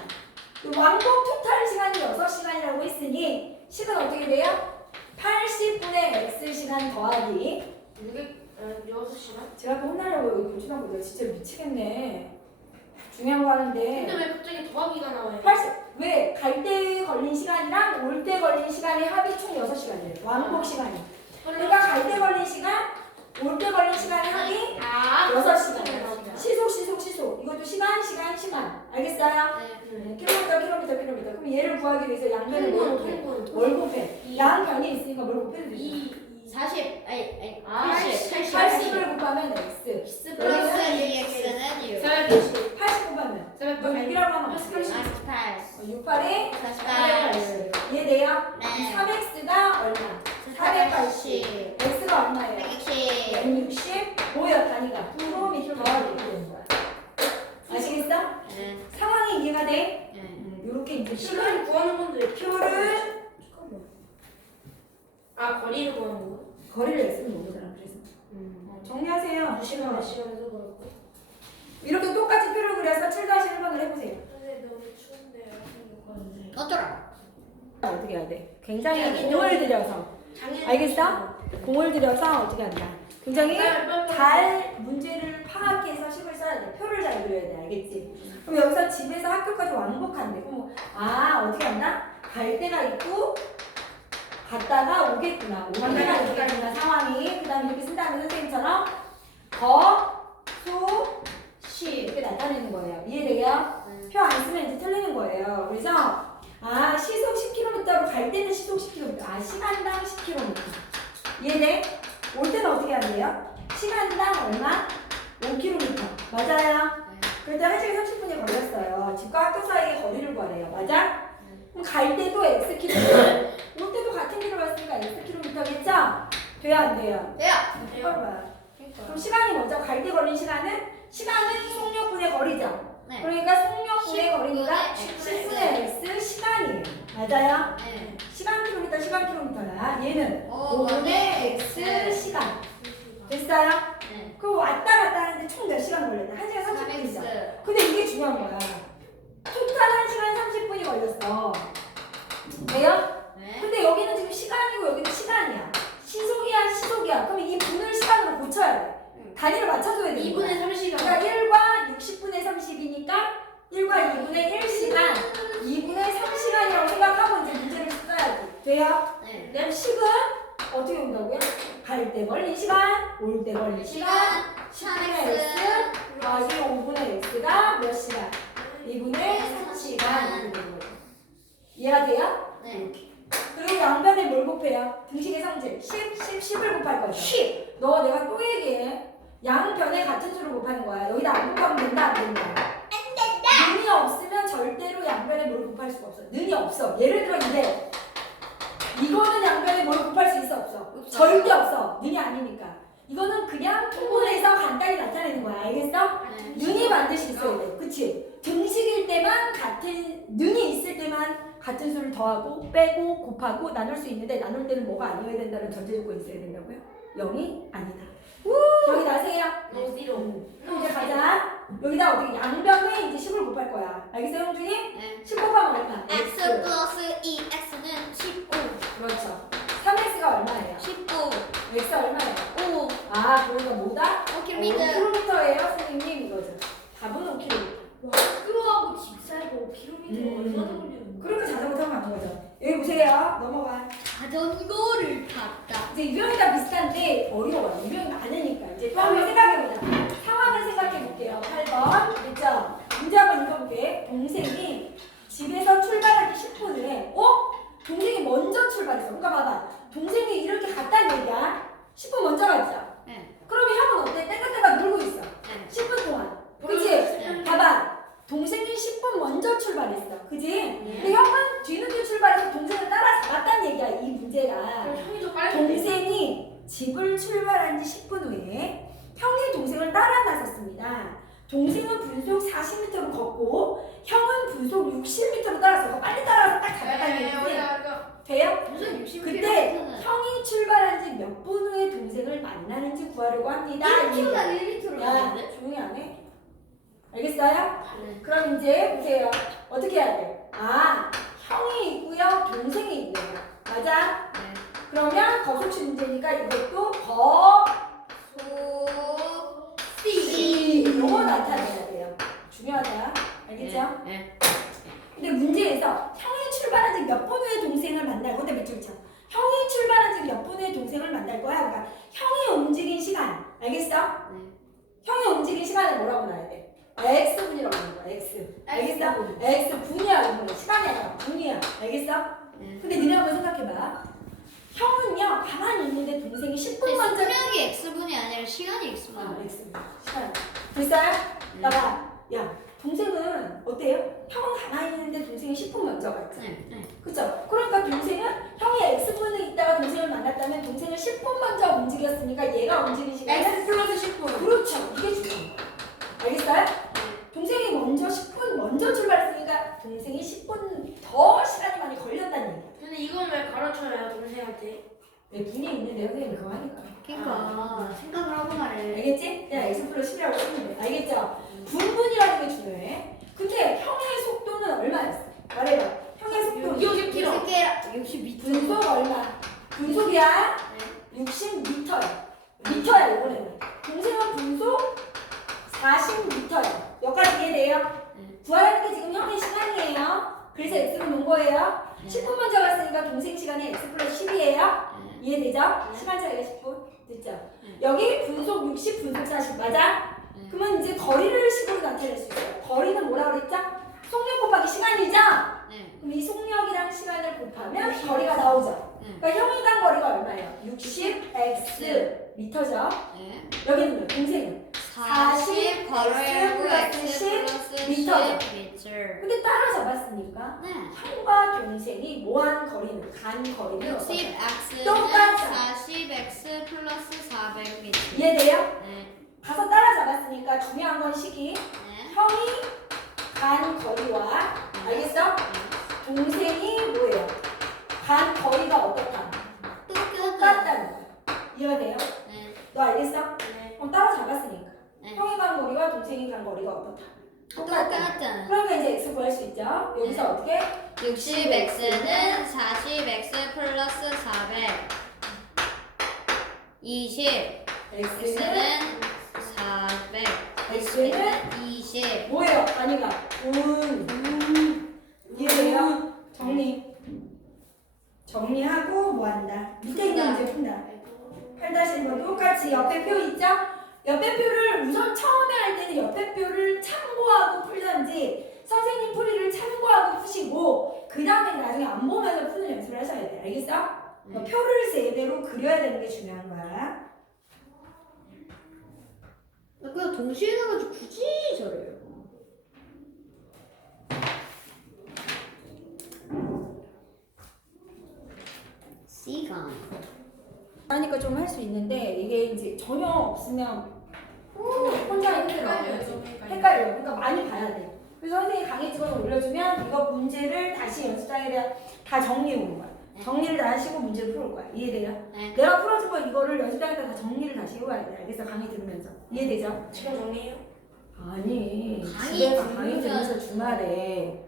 왕복 토탈 시간이 6시간이라고 했으니 식은 어떻게 돼요? 80분의 X 시간 더하기 6시간? 제가 또 혼나려고 여기 문준하고 내가 진짜 미치겠네. 중요한 거 하는데 근데 왜 갑자기 더하기가 나와요? 80, 왜? 갈 때 걸린 시간이랑 올 때 걸린 시간의 합이 총 6시간이에요. 왕복 시간이. 그러니까 갈 때 걸린 시간, 올 때 걸린 시간의 합이 6시간. 시속. 이것도 시간. 알겠어요? 네. 킬로미터. 그럼 얘를 구하기 위해서 양변을 뭘 곱해? 양변이 있으니까 뭘 곱해도 되죠. 40. 아니. 아, 80. 80을 곱하면 X. X 플러스 2X는 6. 420. 80 곱하면 너 6이라고 하면 어떻게 돼? 48. 68에 48. 480. 이해돼요? 네. 3X가 얼마? 480. X가 얼마예요? 160. 160. 뭐야 단위가? 킬로미터 더하기 이렇게 되는 거야. 아시겠어? 네. 상황이 이해가 돼? 네. 요렇게 이제 시간을 구하는 건데 표를 거리를 구하는 거? 거리를 X는 모르잖아. 그래서 정리하세요. 몇 시간에서 그렇고. 이렇게 똑같이 표를 그려서 7-1번을 해보세요. 근데 너무 추운데요. 어쩌라. 어떻게 해야 돼? 굉장히 공을 들여서 알겠어? 공을 들여서 어떻게 한다? 굉장히 잘 문제를 파악해서 식을 써야 돼. 표를 잘 그려야 돼. 알겠지? 그럼 여기서 집에서 학교까지 왕복한대. 그럼 어떻게 한다? 갈 때가 있고 갔다가 오겠구나. 오는 데가 있겠구나 상황이. 그 다음에 이렇게 쓴 다음에 선생님처럼 수, 시 이렇게 나타내는 거예요. 이해돼요? 표 안 쓰면 이제 틀리는 거예요. 그래서 시속 10km로 갈 때는 시속 10km. 시간당 10km. 이해돼? 올 때는 어떻게 한대요? 시간당 얼마? 5km. 맞아요? 그럴 때 1시간 30분이 걸렸어요. 집과 학교 사이의 거리를 구하래요. 맞아? 그럼 갈 때도 Xkm. 올 때도 같은 길을 갔으니까 Xkm겠죠? 돼요? 안 돼요? 돼요. 똑바로 봐요. 그럼 시간이 먼저 갈 때 걸린 시간은 속력분의 거리죠? 네. 그러니까 속력분의 거리니까 10분의 10분의 X 시간이에요. 맞아요? 네. 시간 킬로미터야. 얘는 5분의 5분의 X 시간. 됐어요? 네. 그럼 왔다 갔다 하는데 총 몇 시간 걸렸나? 1시간 30분이죠. 3X. 근데 이게 중요한 거야. 토탈 1시간 30분이 걸렸어. 돼요? 네. 근데 여기는 지금 시간이고 여기는 시간이야. 시속이야. 그럼 이 분을 시간으로 고쳐야 돼. 단위를 맞춰줘야 돼. 2분의 3시간. 그러니까 1과 60분의 30이니까 1과 2분의 1시간, 2분의 3시간이라고 생각하고 이제 문제를 써야지. 돼요? 네. 그럼 식은 어떻게 온다고요? 갈 때 걸린 시간, 올 때 걸린 시간, 10분의 X 더하기 5분의 X가 몇 시간? 2분의 3시간. 이렇게 되는 거예요. 이해가 돼요? 네. 그리고 양변에 뭘 곱해요? 등식의 성질 10을 곱할 거죠. 10. 너 내가 또 얘기해. 양변에 같은 수를 곱하는 거야. 여기다 안 곱하면 된다, 안 된다? 안 된다. 능이 없으면 절대로 양변에 뭘 곱할 수가 없어. 능이 없어. 예를 들어 이래. 이거는 양변에 뭘 곱할 수 있어, 없어? 절대 없어. 능이 아니니까. 이거는 그냥 통분해서 간단히 나타내는 거야. 알겠어? 네. 능이 반드시 있어야 돼. 그치? 등식일 때만 같은 능이 있을 때만 같은 수를 더하고 빼고 곱하고 나눌 수 있는데 나눌 때는 뭐가 아니어야 된다는 전제 조건이 있어야 된다고요? 0이 아니다. 기억이 나세요? 어디로? 그럼 이제 가자. 여기다 어떻게 양변에 이제 10을 곱할 거야. 알겠어요, 형준이? 네. 10 곱하면 얼마? x 플러스 2x는 15. 그렇죠. 3x가 얼마예요? 19. x 얼마예요? 5. 아, 그러니까 뭐다? 5km. 5km예요, 선생님. 이거죠. 답은 5km. 와 학교하고 집 살고 피로미터 음. 얼마나 걸리는 그러니까 자전거 타고 가는 거죠. 여기 보세요. 넘어가. 자전거를 탔다. 이제 유형이 다 비슷한데 어려워요. 유형이 많으니까. 이제 또 한번 생각해보자. 상황을 생각해볼게요. 8번. 됐죠? 문제 한번 읽어볼게. 동생이 집에서 출발하기 10분에, 동생이 먼저 출발했어. 그러니까 봐봐. 동생이 이렇게 갔다는 얘기야. 10분 먼저 갔죠? 네. 그러면 형은 어때? 떼깍떼깍 놀고 있어. 네. 10분 동안. 그치? 네. 봐봐. 동생이 10분 먼저 출발했어. 그지? 네. 근데 형은 뒤늦게 출발해서 동생을 따라잡았다는 얘기야. 이 문제가. 그럼 형이 더 빨리 동생이 집을 출발한 지 10분 후에 형이 동생을 따라 나섰습니다. 동생은 분속 40m로 걷고 형은 분속 60m로 따라서 빨리 따라서 딱 잡았다는 얘기지. 돼요? 무슨 60km? 그때 형이 출발한 지 몇 분 후에 동생을 만나는지 구하려고 합니다. 1km가 1m로 야, 가는데? 조용히 안 해? 알겠어요? 네. 그럼 이제 보세요. 어떻게 해야 돼? 아, 형이 있고요, 동생이 있네요. 맞아? 네. 그러면 거소치 문제니까 이것도 더 C. 요거 나타내야 돼요. 중요하다. 알겠죠? 네. 근데 문제에서 형이 출발한 지 몇 분 후에 동생을 만날 건데 몇 줄죠? 형이 출발한 지 몇 분 후에 동생을 만날 거야. 그러니까 형이 움직인 시간. 알겠어? 네. 형이 움직인 시간을 뭐라고 놔야 돼? X분이라고 하는 거야. X. 알겠어? X분이야. 이거는 시간이 아니라 분이야. 알겠어? 네. 근데 니네 한번 생각해봐. 형은요 가만히 있는데 동생이 10분 먼저 수명이 x분이 아니라 시간이 x분. X분 시간 됐어요? 나봐. 야 동생은 어때요? 형은 가만히 있는데 동생이 10분 먼저 갔죠. 네. 네. 그쵸? 그러니까 동생은 형이 X분에 있다가 동생을 만났다면 동생은 10분 먼저 움직였으니까 얘가 움직인 시간은 X 플러스 10분. 그렇죠. 이게 중요해요. 알겠어요? 동생이 먼저 10분 먼저 출발했으니까 동생이 10분 더 시간이 많이 걸렸다는 얘기야. 근데 이건 왜 가르쳐요 동생한테? 내 분이 있는데 선생님이 그거 하니까. 그러니까 생각을 하고 말해. 알겠지? 그냥 X 플러스 10이라고 쓰면 돼. 알겠죠? 분분이라는 게 중요해. 근데 형의 속도는 얼마였어? 말해봐. 형의 속도 60km. 62. 분속 얼마? 분속이야? 60m야. 미터야 이번에는. 동생은 분속 40m야. 여기까지 이해돼요? 네. 구하라는 게 지금 형의 시간이에요. 그래서 X를 놓은 거예요. 네. 10분 먼저 갔으니까 동생 시간이 X 플러스 10이에요. 네. 이해되죠? 네. 시간 차이가 10분. 됐죠? 네. 여기 분속 60, 분속 40 맞아? 네. 그러면 이제 거리를 10으로 나타낼 수 있어요. 거리는 뭐라고 그랬죠? 속력 곱하기 시간이죠? 네. 그럼 이 속력이랑 시간을 곱하면 거리가 나오죠? 네. 그러니까 형이 간 거리가 얼마예요? 60x 미터죠? 네. 여기는요, 동생은 40 괄호 열고 플러스 x 10 플러스 미터죠. 10 미터. 근데 따라잡았으니까 네. 형과 동생이 뭐한 거리는 간 거리는 60x는 똑같아. 40x 플러스 400 미터. 이해돼요? 네. 가서 따라잡았으니까 중요한 건 시기. 네. 형이 간 거리와 알겠어? 동생이 뭐예요? 간 거리가 어떻다? 똑같다는 거야. 이해가 돼요? 네. 너 알겠어? 네. 그럼 따라잡았으니까 네. 형이 간 거리와 동생이 간 거리가 어떻다? 똑같잖아. 그러니까 이제 x 구할 수 있죠? 여기서 네. 어떻게? 60x는 40x 플러스 400. 20. x는 x는 400. x는 20. 뭐예요? 아니가 이해돼요? 정리하고 뭐 한다? 밑에 있는 문제 푼다. 8-1번 똑같이 옆에 표 있죠? 옆에 표를 우선 처음에 할 때는 옆에 표를 참고하고 풀던지 선생님 풀이를 참고하고 푸시고 그 다음에 나중에 안 보면서 푸는 연습을 하셔야 돼. 알겠어? 표를 제대로 그려야 되는 게 중요한 거야. 그냥 동시에 나가지고 굳이 저래요. C가 하니까 좀 할 수 있는데 이게 이제 전혀 없으면 혼자 힘들어. 헷갈려요. 그러니까 많이 봐야 돼. 그래서 선생님이 강의 찍어서 올려주면 이거 문제를 다시 연습장에 다 정리해 오는 거야. 정리를 다 하시고 문제를 풀을 거야. 이해돼요? 네. 내가 풀어준 거 이거를 연습장에다 다 정리를 다시 해와야 돼. 알겠어? 강의 들으면서. 이해되죠? 지금 정리해요? 아니, 강의 집에서 들으면서 강의 들으면서 주말에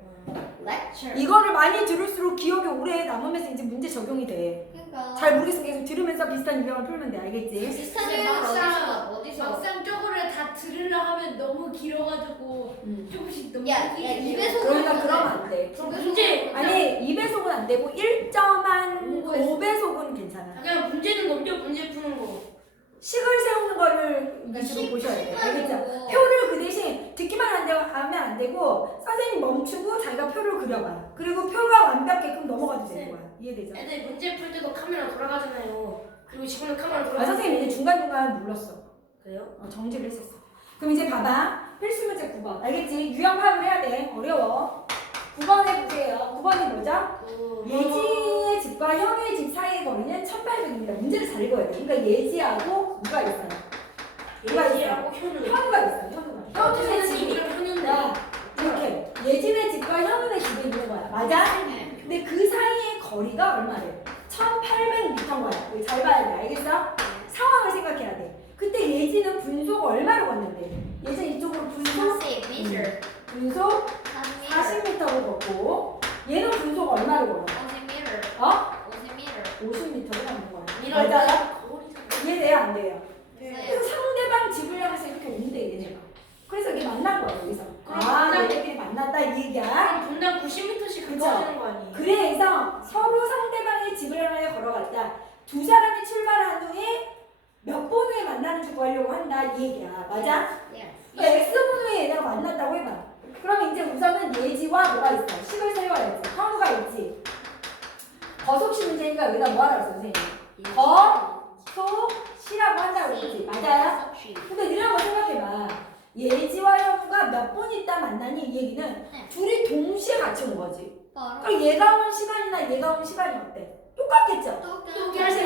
lecture. 이거를 많이 들을수록 기억이 오래 남으면서 이제 문제 적용이 돼. 그러니까. 잘 모르겠으면 계속 들으면서 비슷한 유형을 풀면 돼. 알겠지? 비슷한 근데 내용을 막상- 어디서? 막상 저거를 다 들으려 하면 너무 길어가지고 조금씩 너무 야, 길게 입에서 그러니까 그러면 안 돼. 그럼 문제 아니 2배속은 안 되고 1.5 5배속은 괜찮아. 그냥 문제는 넘겨 문제 푸는 거. 식을 세우는 거를 위주로 보셔야 돼. 알겠죠? 표를 그 대신 듣기만 하면 안 되고 선생님 멈추고 자기가 표를 그려봐요. 그리고 표가 완벽게끔 넘어가도 되는 거야. 이해되죠? 애들 문제 풀 때도 카메라 돌아가잖아요. 그리고 지금은 카메라 아 돌아가. 선생님 이제 중간중간 눌렀어. 그래요? 정지를 했었어. 그럼 이제 봐봐. 필수 문제 9번. 알겠지? 유형 파악을 해야 돼. 어려워. 9번 해보세요. 9번이 뭐죠? 예지의 집과 현우의 집 사이의 거리는 1800입니다. 문제를 잘 읽어야 돼. 그러니까 예지하고 누가 있어요? 누가 있어요? 예지하고 현우. 현우가 있어요. 현우가. 현우의 집이. 선생님이랑 현우인데. 야, 이렇게 예진의 집과 현우의 집에 있는 거야. 맞아? 네. 근데 그 사이의 거리가 얼마래? 1800m인 거야. 이거 잘 봐야 돼. 알겠어? 상황을 생각해야 돼. 그때 예지는 분속 얼마로 갔는데? 예진 이쪽으로 분속 40 meter. 분속 40m로 걷고 얘는 분속 얼마로 걸어? 50 meter. 어? 50 meter. 50m로 가는 거야. 이럴 맞아요? 거리잖아. 이해돼요? 안 돼요? 네. 그래서 상대방 집을 향해서 이렇게 온대 얘네가. 그래서 이게 만난 거야 여기서. 그럼 아 만난- 얘네들이 만났다 이 얘기야. 그럼 분당 90m씩 그쵸? 가까워지는 거 아니에요? 그래서 서로 상대방의 집을 향해 걸어갔다. 두 사람이 출발한 후에 몇 분 후에 만나는 줄 구하려고 한다 이 얘기야. 맞아? 예. 그러니까 X분 후에 얘네가 만났다고 해봐. 그럼 이제 우선은 예지와 뭐가 있어? 식을 세워야지. 현우가 있지. 거속시 문제니까 여기다 뭐 하라고 했어 선생님? 거속시라고 한다고 했지. 맞아요? 근데 니네 한번 생각해봐. 예지와 현우가 몇 분 있다 만나니 이 얘기는 네. 둘이 동시에 같이 온 거지. 바로. 그럼 얘가 온 시간이나 얘가 온 시간이 어때? 똑같겠죠? 똑같지?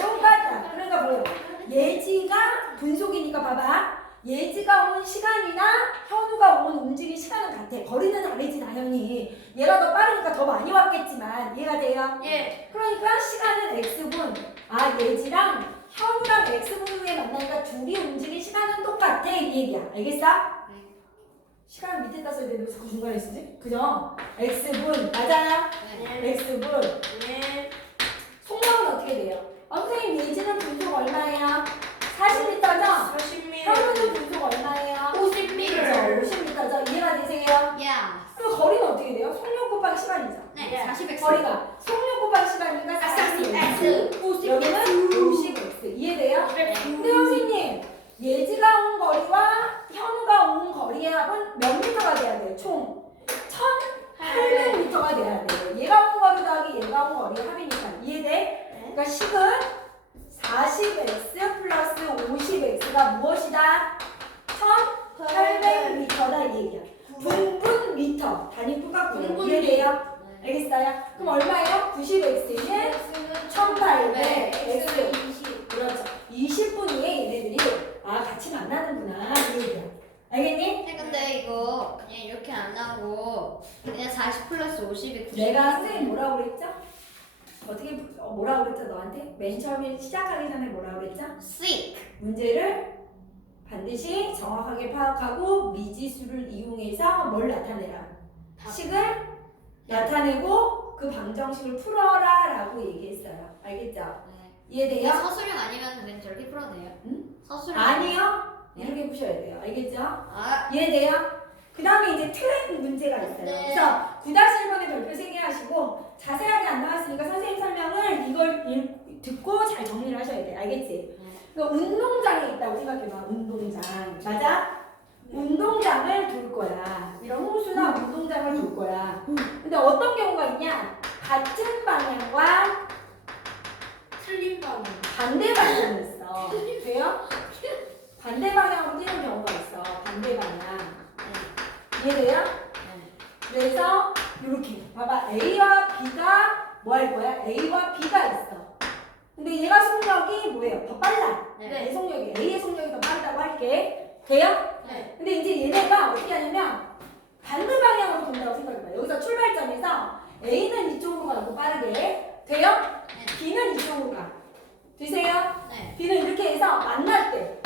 똑같다. 그러니까 뭐예요? 예지가 분속이니까 봐봐. 예지가 온 시간이나 현우가 온 움직인 시간은 같아. 거리는 다르지 당연히. 얘가 더 빠르니까 더 많이 왔겠지만 이해가 돼요? 예. 그러니까 시간은 X분. 아 예지랑 현우랑 X분 후에 만나니까 둘이 움직인 시간은 똑같아 이 얘기야. 알겠어? 시간 밑에다 써야 되는데 그 중간에 쓰지? 그죠? X분 맞아요? 네. X분 네. 속력은 어떻게 돼요? 선생님 예지는 분속 얼마예요? 40m죠? 40m. 현우는 분속 얼마예요? 50m. 50m죠? 이해가 되세요? 야. 그럼 거리는 어떻게 돼요? 속력 곱하기 시간이죠? 네. 40x. 거리가 속력 곱하기 시간이니까 40x 여기는 50x 이해돼요? 근데 선생님 예지가 온 거리와 현우가 온 거리의 합은 몇 미터가 돼야 돼요? 총 1800m가 돼야 돼요. 얘가 온 거리 더하기 얘가 온 거리의 합이니까 이해돼? 그러니까 식은 40x 플러스 50x가 무엇이다? 1800m다 이 얘기야. 분분 미터 단위 똑같고요. 분분 이해돼요? 알겠어요? 그럼 얼마예요? 90x는 1800 x 그렇죠. 20분 후에 얘네들이 같이 만나는구나 이 얘기야. 알겠니? 근데 이거 그냥 이렇게 안 나오고 그냥 40 플러스 50이 90. 내가 선생님 뭐라고 그랬죠? 어떻게 뭐라고 그랬죠 너한테? 맨 처음에 시작하기 전에 뭐라고 그랬죠? Seek. 문제를 반드시 정확하게 파악하고 미지수를 이용해서 뭘 나타내라? 식을 나타내고 그 방정식을 풀어라 라고 얘기했어요. 알겠죠? 네. 이해돼요? 서술형 아니면 그냥 저렇게 풀어도 돼요? 응? 서술형. 아니요. 이렇게 푸셔야 돼요. 알겠죠? 아. 이해돼요? 그 다음에 이제 트랙 문제가 있어요. 네. 그래서 9-1번에 별표 3개 하시고 자세하게 안 나왔으니까 선생님 설명을 이걸 듣고 잘 정리를 하셔야 돼. 알겠지? 그러니까 운동장에 있다고 생각해봐. 운동장. 맞아? 운동장을 돌 거야. 이런 호수나 운동장을 돌 거야. 근데 어떤 경우가 있냐? 같은 방향과 틀린 방향. 반대 방향이 있어. 돼요? 반대 방향으로 뛰는 경우가 있어. 반대 방향. 이해돼요? 그래서 이렇게 봐봐. A와 B가 뭐 할 거야? A와 B가 있어. 근데 얘가 속력이 뭐예요? 더 빨라. 네. 얘 속력이 A의 속력이 더 빠르다고 할게. 돼요? 네. 근데 이제 얘네가 어떻게 하냐면 반대 방향으로 돈다고 생각해봐. 여기서 출발점에서 A는 이쪽으로 가고 빠르게 돼요? B는 이쪽으로 가. 되세요? 네. B는 이렇게 해서 만날 때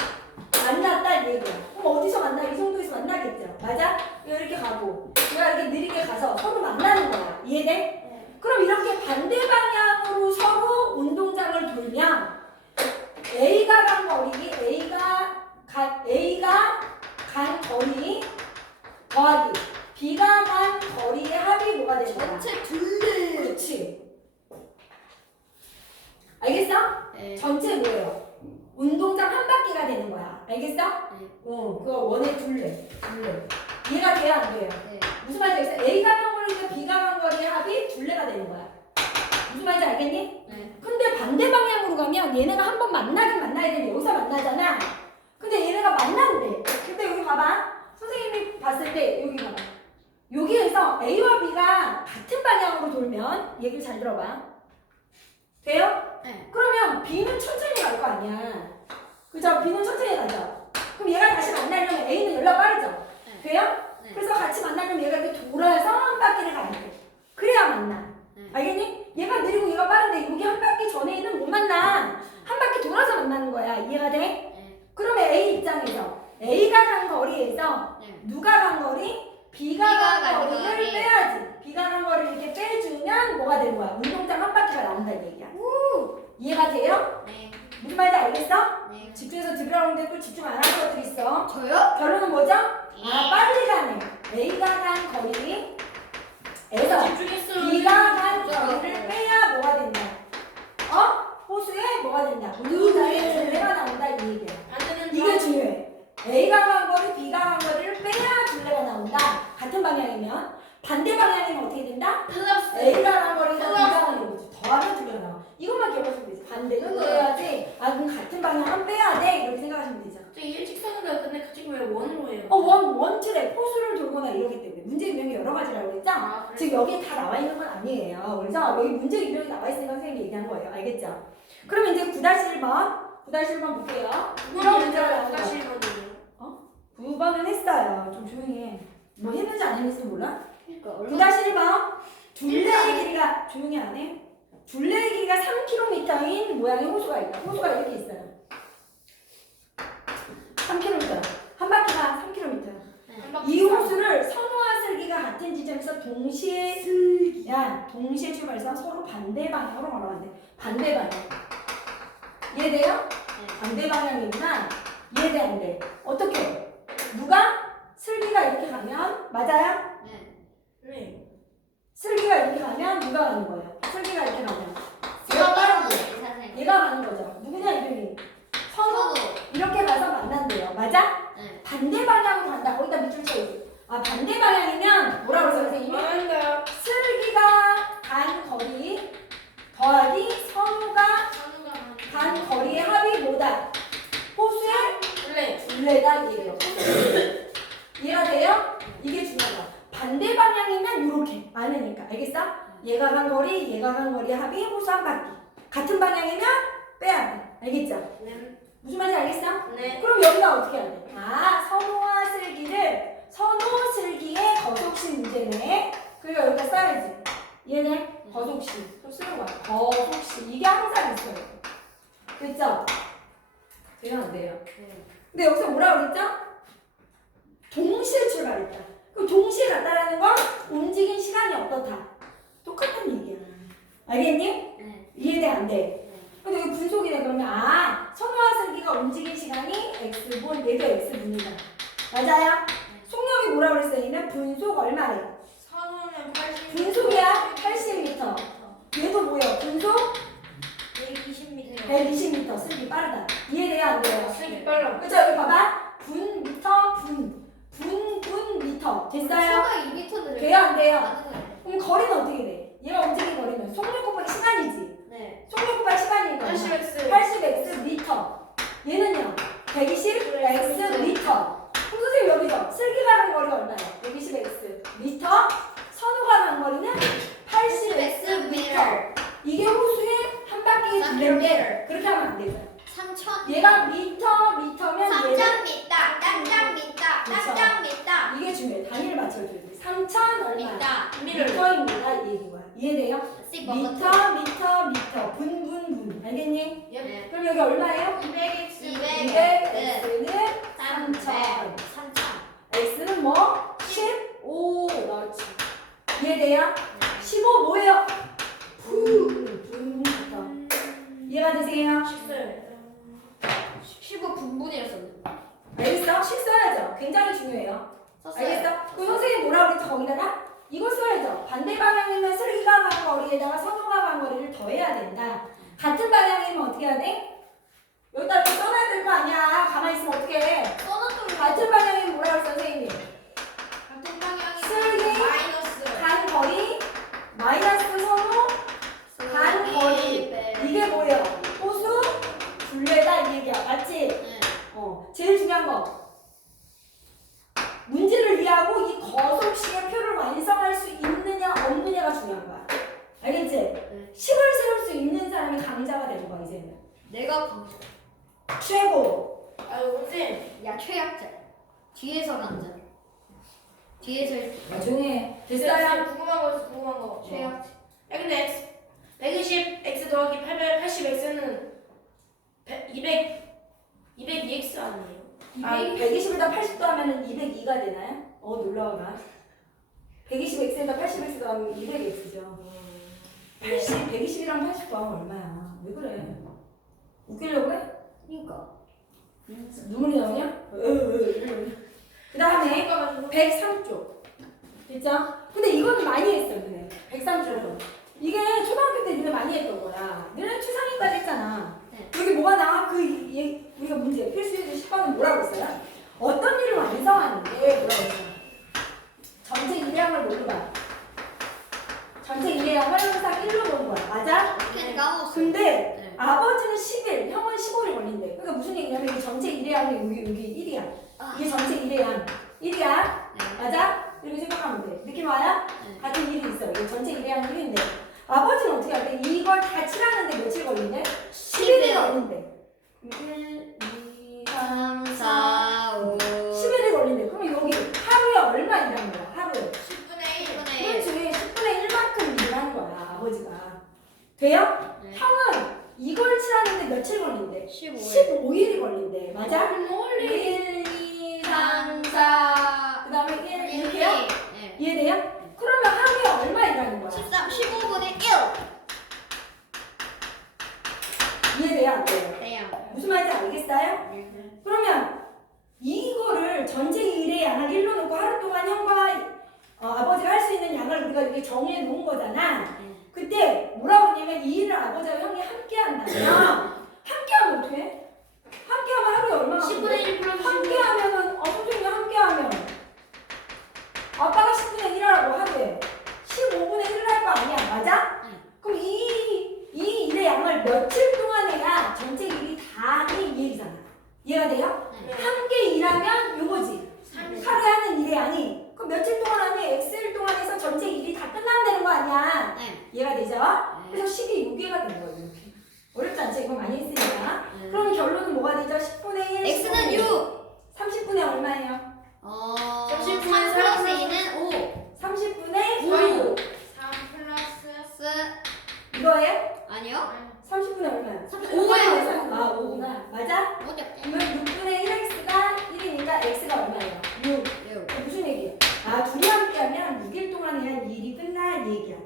만났다 이 얘기야. 그럼 어디서 만나? 이 정도에서 만나겠죠. 맞아? 이렇게 가고 얘가 이렇게 느리게 가서 서로 만나는 거야. 이해돼? 그럼 이렇게 반대 방향으로 서로 운동장을 돌면 A가 간 거리, A가 간 거리 더하기 B가 간 거리의 합이 뭐가 되는 거야? 전체 둘레. 그렇지. 알겠어? 네. 전체 뭐예요? 운동장 한 바퀴가 되는 거야. 알겠어? 네. 그거 원의 둘레. 이해가 돼요? 안 돼요? 네. 무슨 말인지 알겠어? A가 간 거리가 B가 간 거리의 합이 둘레가 되는 거야. 무슨 말인지 알겠니? 네. 근데 반대 방향으로 가면 얘네가 한 번 만나긴 만나야 되는데 여기서 만나잖아. 근데 얘네가 만난대. 근데 여기 봐봐. 선생님이 봤을 때 여기 봐봐. 여기에서 A와 B가 같은 방향으로 돌면 얘기를 잘 들어봐. 돼요? 네. 그러면 B는 천천히 갈 거 아니야. 그죠? B는 천천히 가죠. 그럼 얘가 다시 만나려면 A는 연락 빠르죠. 네. 돼요? 돼요? 네. 그래서 같이 만나려면 얘가 이렇게 돌아서 한 바퀴를 가야 돼. 그래야 만나. 네. 알겠니? 얘가 느리고 얘가 빠른데 여기 한 바퀴 전에는 못 만나. 한 바퀴 돌아서 만나는 거야. 이해가 돼? 네. 그러면 A 입장에서 A가 간 거리에서 네. 누가 간 거리? B가 간 거리를 빼야지. B가 간 거리를 이렇게 빼주면 뭐가 되는 거야? 운동장 한 바퀴가 나온다는 얘기야. 이해가 돼요? 네. 무슨 말인지 알겠어? 네. 집중해서 들으라는데 또 집중 안 하는 것들이 있어. 저요? 결론은 뭐죠? 아, 빨리 가네. A가 간 거리에서 집중했어요. B가 간 거리를 빼야 뭐가 된다? 호수에 뭐가 된다? 운동장에 둘레가 나온다 이 얘기야. 반대는 이게 중요해. A가 간 거리, B가 간 거리를 빼야 둘레가 나온다. 같은 방향이면. 반대 방향이면 어떻게 된다? 플러스. A가 간 거리에서 B가 간 거리. 더하면 둘레가 나와. 이것만 기억하시면 되지. 반대는 그래야지. 아, 그럼 같은 방향은 빼야 돼. 이렇게 생각하시면 되죠. 저 일직선으로 근데 그 친구 왜 원으로 해요? 원트랙, 호수를 돌거나 이러기 때문에. 문제 유형이 여러 가지라고 그랬죠? 아, 그래요? 지금 여기에 다 나와 있는 건 아니에요. 그래서 여기 문제 유형이 나와 있으니까 선생님이 얘기한 거예요. 알겠죠? 그러면 이제 9-1번 볼게요. 이런 문제가 나온 거야. 다시 1번이요. 9번은 했어요. 좀 조용히 해. 뭐 했는지 안 했는지 몰라? 그러니까 9-1번. 둘레의 길이가, 조용히 안 해? 둘레의 길이가 3km인 모양의 호수가 있다. 호수가 이렇게 있어요. 3km. 한 바퀴가 3km. 이 호수를 선우와 슬기가 같은 지점에서 동시에 출발해서 서로 반대 방향으로 걸어간대. 반대 방향. 이해돼요? 반대 방향이지만 이해돼 안 돼? 어떻게? 누가? 슬기가 이렇게 가면 맞아요? 네. 슬기가 이렇게 가면 누가 가는 거예요? 슬기가 이렇게 가면 제가 빠르고 선생님. 얘가 가는 거죠. 누구냐 이름이? 선우. 이렇게 가서 만난대요. 맞아? 네. 반대 방향으로 간다. 거기다 밑줄 쳐야지. 아, 반대 방향이면 뭐라고 그랬어요, 선생님이? 맞아요. 슬기가 간 거리 더하기 선우가 간 거리의 합이 뭐다? 호수의 원래 둘레다 이래요. 이해가 돼요? 이게 중요하다. 반대 방향이면 이렇게 아니니까. 알겠어? 얘가 간 거리, 얘가 간 거리의 합이 호수 한 바퀴. 같은 방향이면 빼야 돼. 알겠죠? 네. 무슨 말인지 알겠어? 네. 그럼 여기가 어떻게 해야 돼? 아, 선우와 슬기를 선우, 슬기의 거속시 문제네. 그러니까 여기다 써야지. 얘네 거속시. 또 쓰는 거야. 거속시. 이게 항상 있어요. 됐죠? 돼요, 안 돼요? 근데 여기서 뭐라고 그랬죠? 동시에 출발했다. 그럼 동시에 갔다라는 건 움직인 시간이 어떻다? 똑같은 얘기야. 알겠니? 네. 이해돼, 안 돼? 근데 여기 분속이네. 그러면 선우와 슬기가 움직인 시간이 X분, 얘도 X분이다. 맞아요? 속력이 뭐라 그랬어요? 얘는 분속 얼마래? 선우는 80. 분속이야 80m. 얘도 뭐야? 분속 120m. 120m. 슬기 빠르다. 이해돼요? 안 돼요? 슬기 빨라. 그죠? 여기 봐봐. 분, 미터, 분, 미터. 됐어요? 초가 2m는 돼요? 안 돼요? 가능해요. 그럼 거리는 어떻게 돼? 얘가 움직인 거리는 속력 곱하기 시간이지. 네. 속력 곱하기 시간이니까 80x. 80x 미터. 얘는요? 120x 미터. 그럼 선생님 여기서 슬기 가는 거리가 얼마야? 120x 미터. 선우가 가는 거리는 80x 미터. 이게 호수의 한 바퀴 둘레인데 그렇게 하면 안 되죠. 3000. 얘가 미터면 얘는 3000m. 짱짱 미터. 짱짱 미터. 이게 중요해. 단위를 맞춰줘야 돼. 3,000 얼마? 미터. 미터입니다. 이 얘기인 거야. 이해돼요? 미터. 미터, 분. 알겠니? 네. 그럼 여기 얼마예요? 200x 200. 200x는 3,000. x는 뭐? 15. 그렇지. 이해돼요? 15 뭐예요? 분부터. 이해가 되세요? 15분분이었었는데. 알겠어? 식 써야죠. 굉장히 중요해요. 썼어요. 알겠어? 그 선생님이 뭐라 그랬죠? 거기다가 이거 써야죠. 반대 방향이면 슬기가 관거리에다가 선호가 관거리를 더해야 된다. 같은 방향이면 어떻게 해야 돼? 여기다 이렇게 써놔야 될 거 아니야. 가만히 있으면 어떻게 해? 써놓은 같은 방향이면 뭐라 그랬어 선생님이? 같은 방향이 슬기. 마이너스 간거리 마이너스 선호 간거리 이게 뭐예요? 호수 둘레다 이 얘기야. 맞지? 네. 제일 중요한 거 문제를 이해하고 이 거속식의 표를 완성할 수 있느냐 없느냐가 중요한 거야. 알겠지? 식을 세울 수 있는 사람이 강자가 되는 거야 이제는. 내가 강자. 최고. 아유 선생님 야 최약자. 뒤에서 강자. 뒤에서 나중에 됐어요? 선생님 궁금한 거 있어 궁금한 거 최약자. 야 근데 x 120x 더하기 880x는 202x 아니에요? 120에다 80도 하면은 202가 되나요? 놀라워라. 120x에다 80x 더하면 200x죠. 120이랑 80 더하면 얼마야? 왜 그래? 웃기려고 해? 그러니까. 눈물이 나오냐? 그 다음에 103쪽. 됐죠? 근데 이거는 많이 했어, 너네. 103쪽은. 이게 초등학교 때 너네 많이 했던 거야. 너네 최상위까지 했잖아. 네. 여기 뭐가 나와? 우리가 문제, 필수예제 10번은 뭐라고 했어요? 어떤 일을 완성하는데 뭐라고 했어요? 전체 일량을 뭘로 봐? 전체 일량을 항상 1로 보는 거야. 맞아? 어떻게 까먹었어. 근데 네. 아버지는 10일, 형은 15일 걸린대. 그러니까 무슨 얘기냐면 이게 전체 일량이 여기 1이야. 이게 전체 일량 1이야. 네. 맞아? 이렇게 생각하면 돼. 느낌 와요? 네. 같은 일이 있어. 이게 전체 일량 1인데 아버지는 어떻게 할때 이걸 다 칠하는데 며칠 걸린대? 10일이 걸린대. 1, 2, 3, 4, 4, 5. 10일이 걸린대. 그럼 여기 하루에 얼마 일하는 거야? 하루에. 10분의 1 그렇지. 10분의 1만큼 일을 하는 거야. 아버지가. 돼요? 네. 형은 이걸 칠하는데 며칠 걸린대? 15일. 15일이 걸린대. 맞아? 1, 2, 3, 4. 그 다음에 1, 이렇게요? 네. 이해돼요? 그러면 하루에 얼마 일하는 거야? 15분의 1. 이해돼요? 안 돼요? 돼요. 무슨 말인지 알겠어요? 네. 그러면 이거를 전체 일의 양을 1로 놓고 하루 동안 형과 아버지가 할 수 있는 양을 우리가 이렇게 정해 놓은 거잖아. 그때 뭐라고 했냐면 이 일을 아버지와 형이 함께 한다면 함께 하면 어떻게 해? 함께 하면 하루에 얼마나 10분의 1 플러스 함께 하면은 선생님이 함께 하면 아빠가 10분의 1 하라고 하되 15분의 1을 할 거 아니야. 맞아? 그럼 이 일의 양을 며칠 동안 해야 전체 일이 다 하니 이 얘기잖아. 이해가 돼요? 네. 함께 일하면 요거지. 하루에 하는 일의 양이 그럼 며칠 동안 하니 엑셀 동안 해서 전체 일이 다 끝나면 되는 거 아니야. 네. 이해가 되죠? 그래서 10이 6개가 된 거예요. 이렇게. 어렵지 않죠? 이거 많이 했으니까. 네. 그럼 결론은 뭐가 되죠? 10분의 1, X는 6. 30분의 얼마예요? 3 플러스 2는 5. 30분의 5. 3 플러스 플러스 이거예요? 아니요. 30분의 얼마야? 5예요. 5구나. 맞아? 어렵대. 그러면 6분의 1x가 1이니까 x가 얼마예요? 6. 6. 무슨 얘기예요? 둘이 함께 하면 6일 동안 해야 일이 끝나 이 얘기야.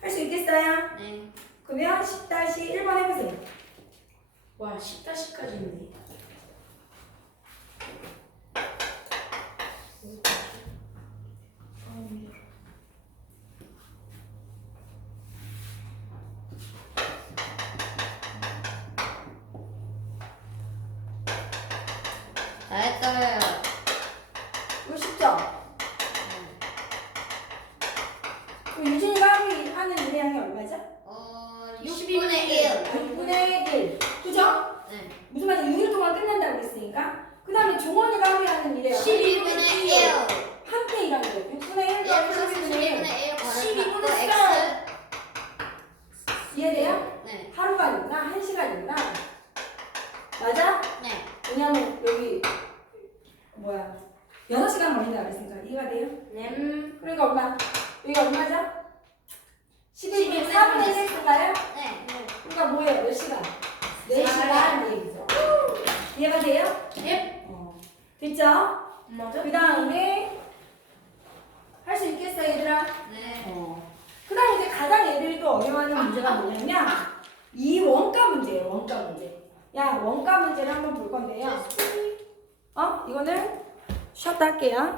할 수 있겠어요? 네. 그러면 10-1번 해보세요. 와 10-10까지 있네 다 했어요. 이거 쉽죠? 그럼 유진이가 하는 일의 양이 얼마죠? 6분의 1. 6분의 1. 그죠? 네. 무슨 말이야? 6일 동안 끝난다고 그랬으니까. 그 다음에 종원이가 하루에 하는 일의 양. 12분의 1. 함께 일하는 거예요. 6분의 1 1 더하기 플러스 12분의 12분의 1. 1 12분의 괄호 일. X. 이해돼요? 네. 하루가 아니구나. 1시간이구나. 맞아? 네. 왜냐면 여기 6시간 걸린다고 그랬으니까 이해가 돼요? 네 그러니까 그게 얼마죠? 12분의 4분의 1인가요? 네. 그러니까 뭐예요? 몇 시간? 4시간 얘기죠. 이해가 돼요? 예. 됐죠? 맞아? 그 다음에 할 수 있겠어 얘들아? 네. 그 다음 이제 가장 애들이 또 어려워하는 문제가 뭐냐면 이 원가 문제예요. 원가 문제. 야 원가 문제를 한번 볼 건데요. 이거는 쉬었다 할게요.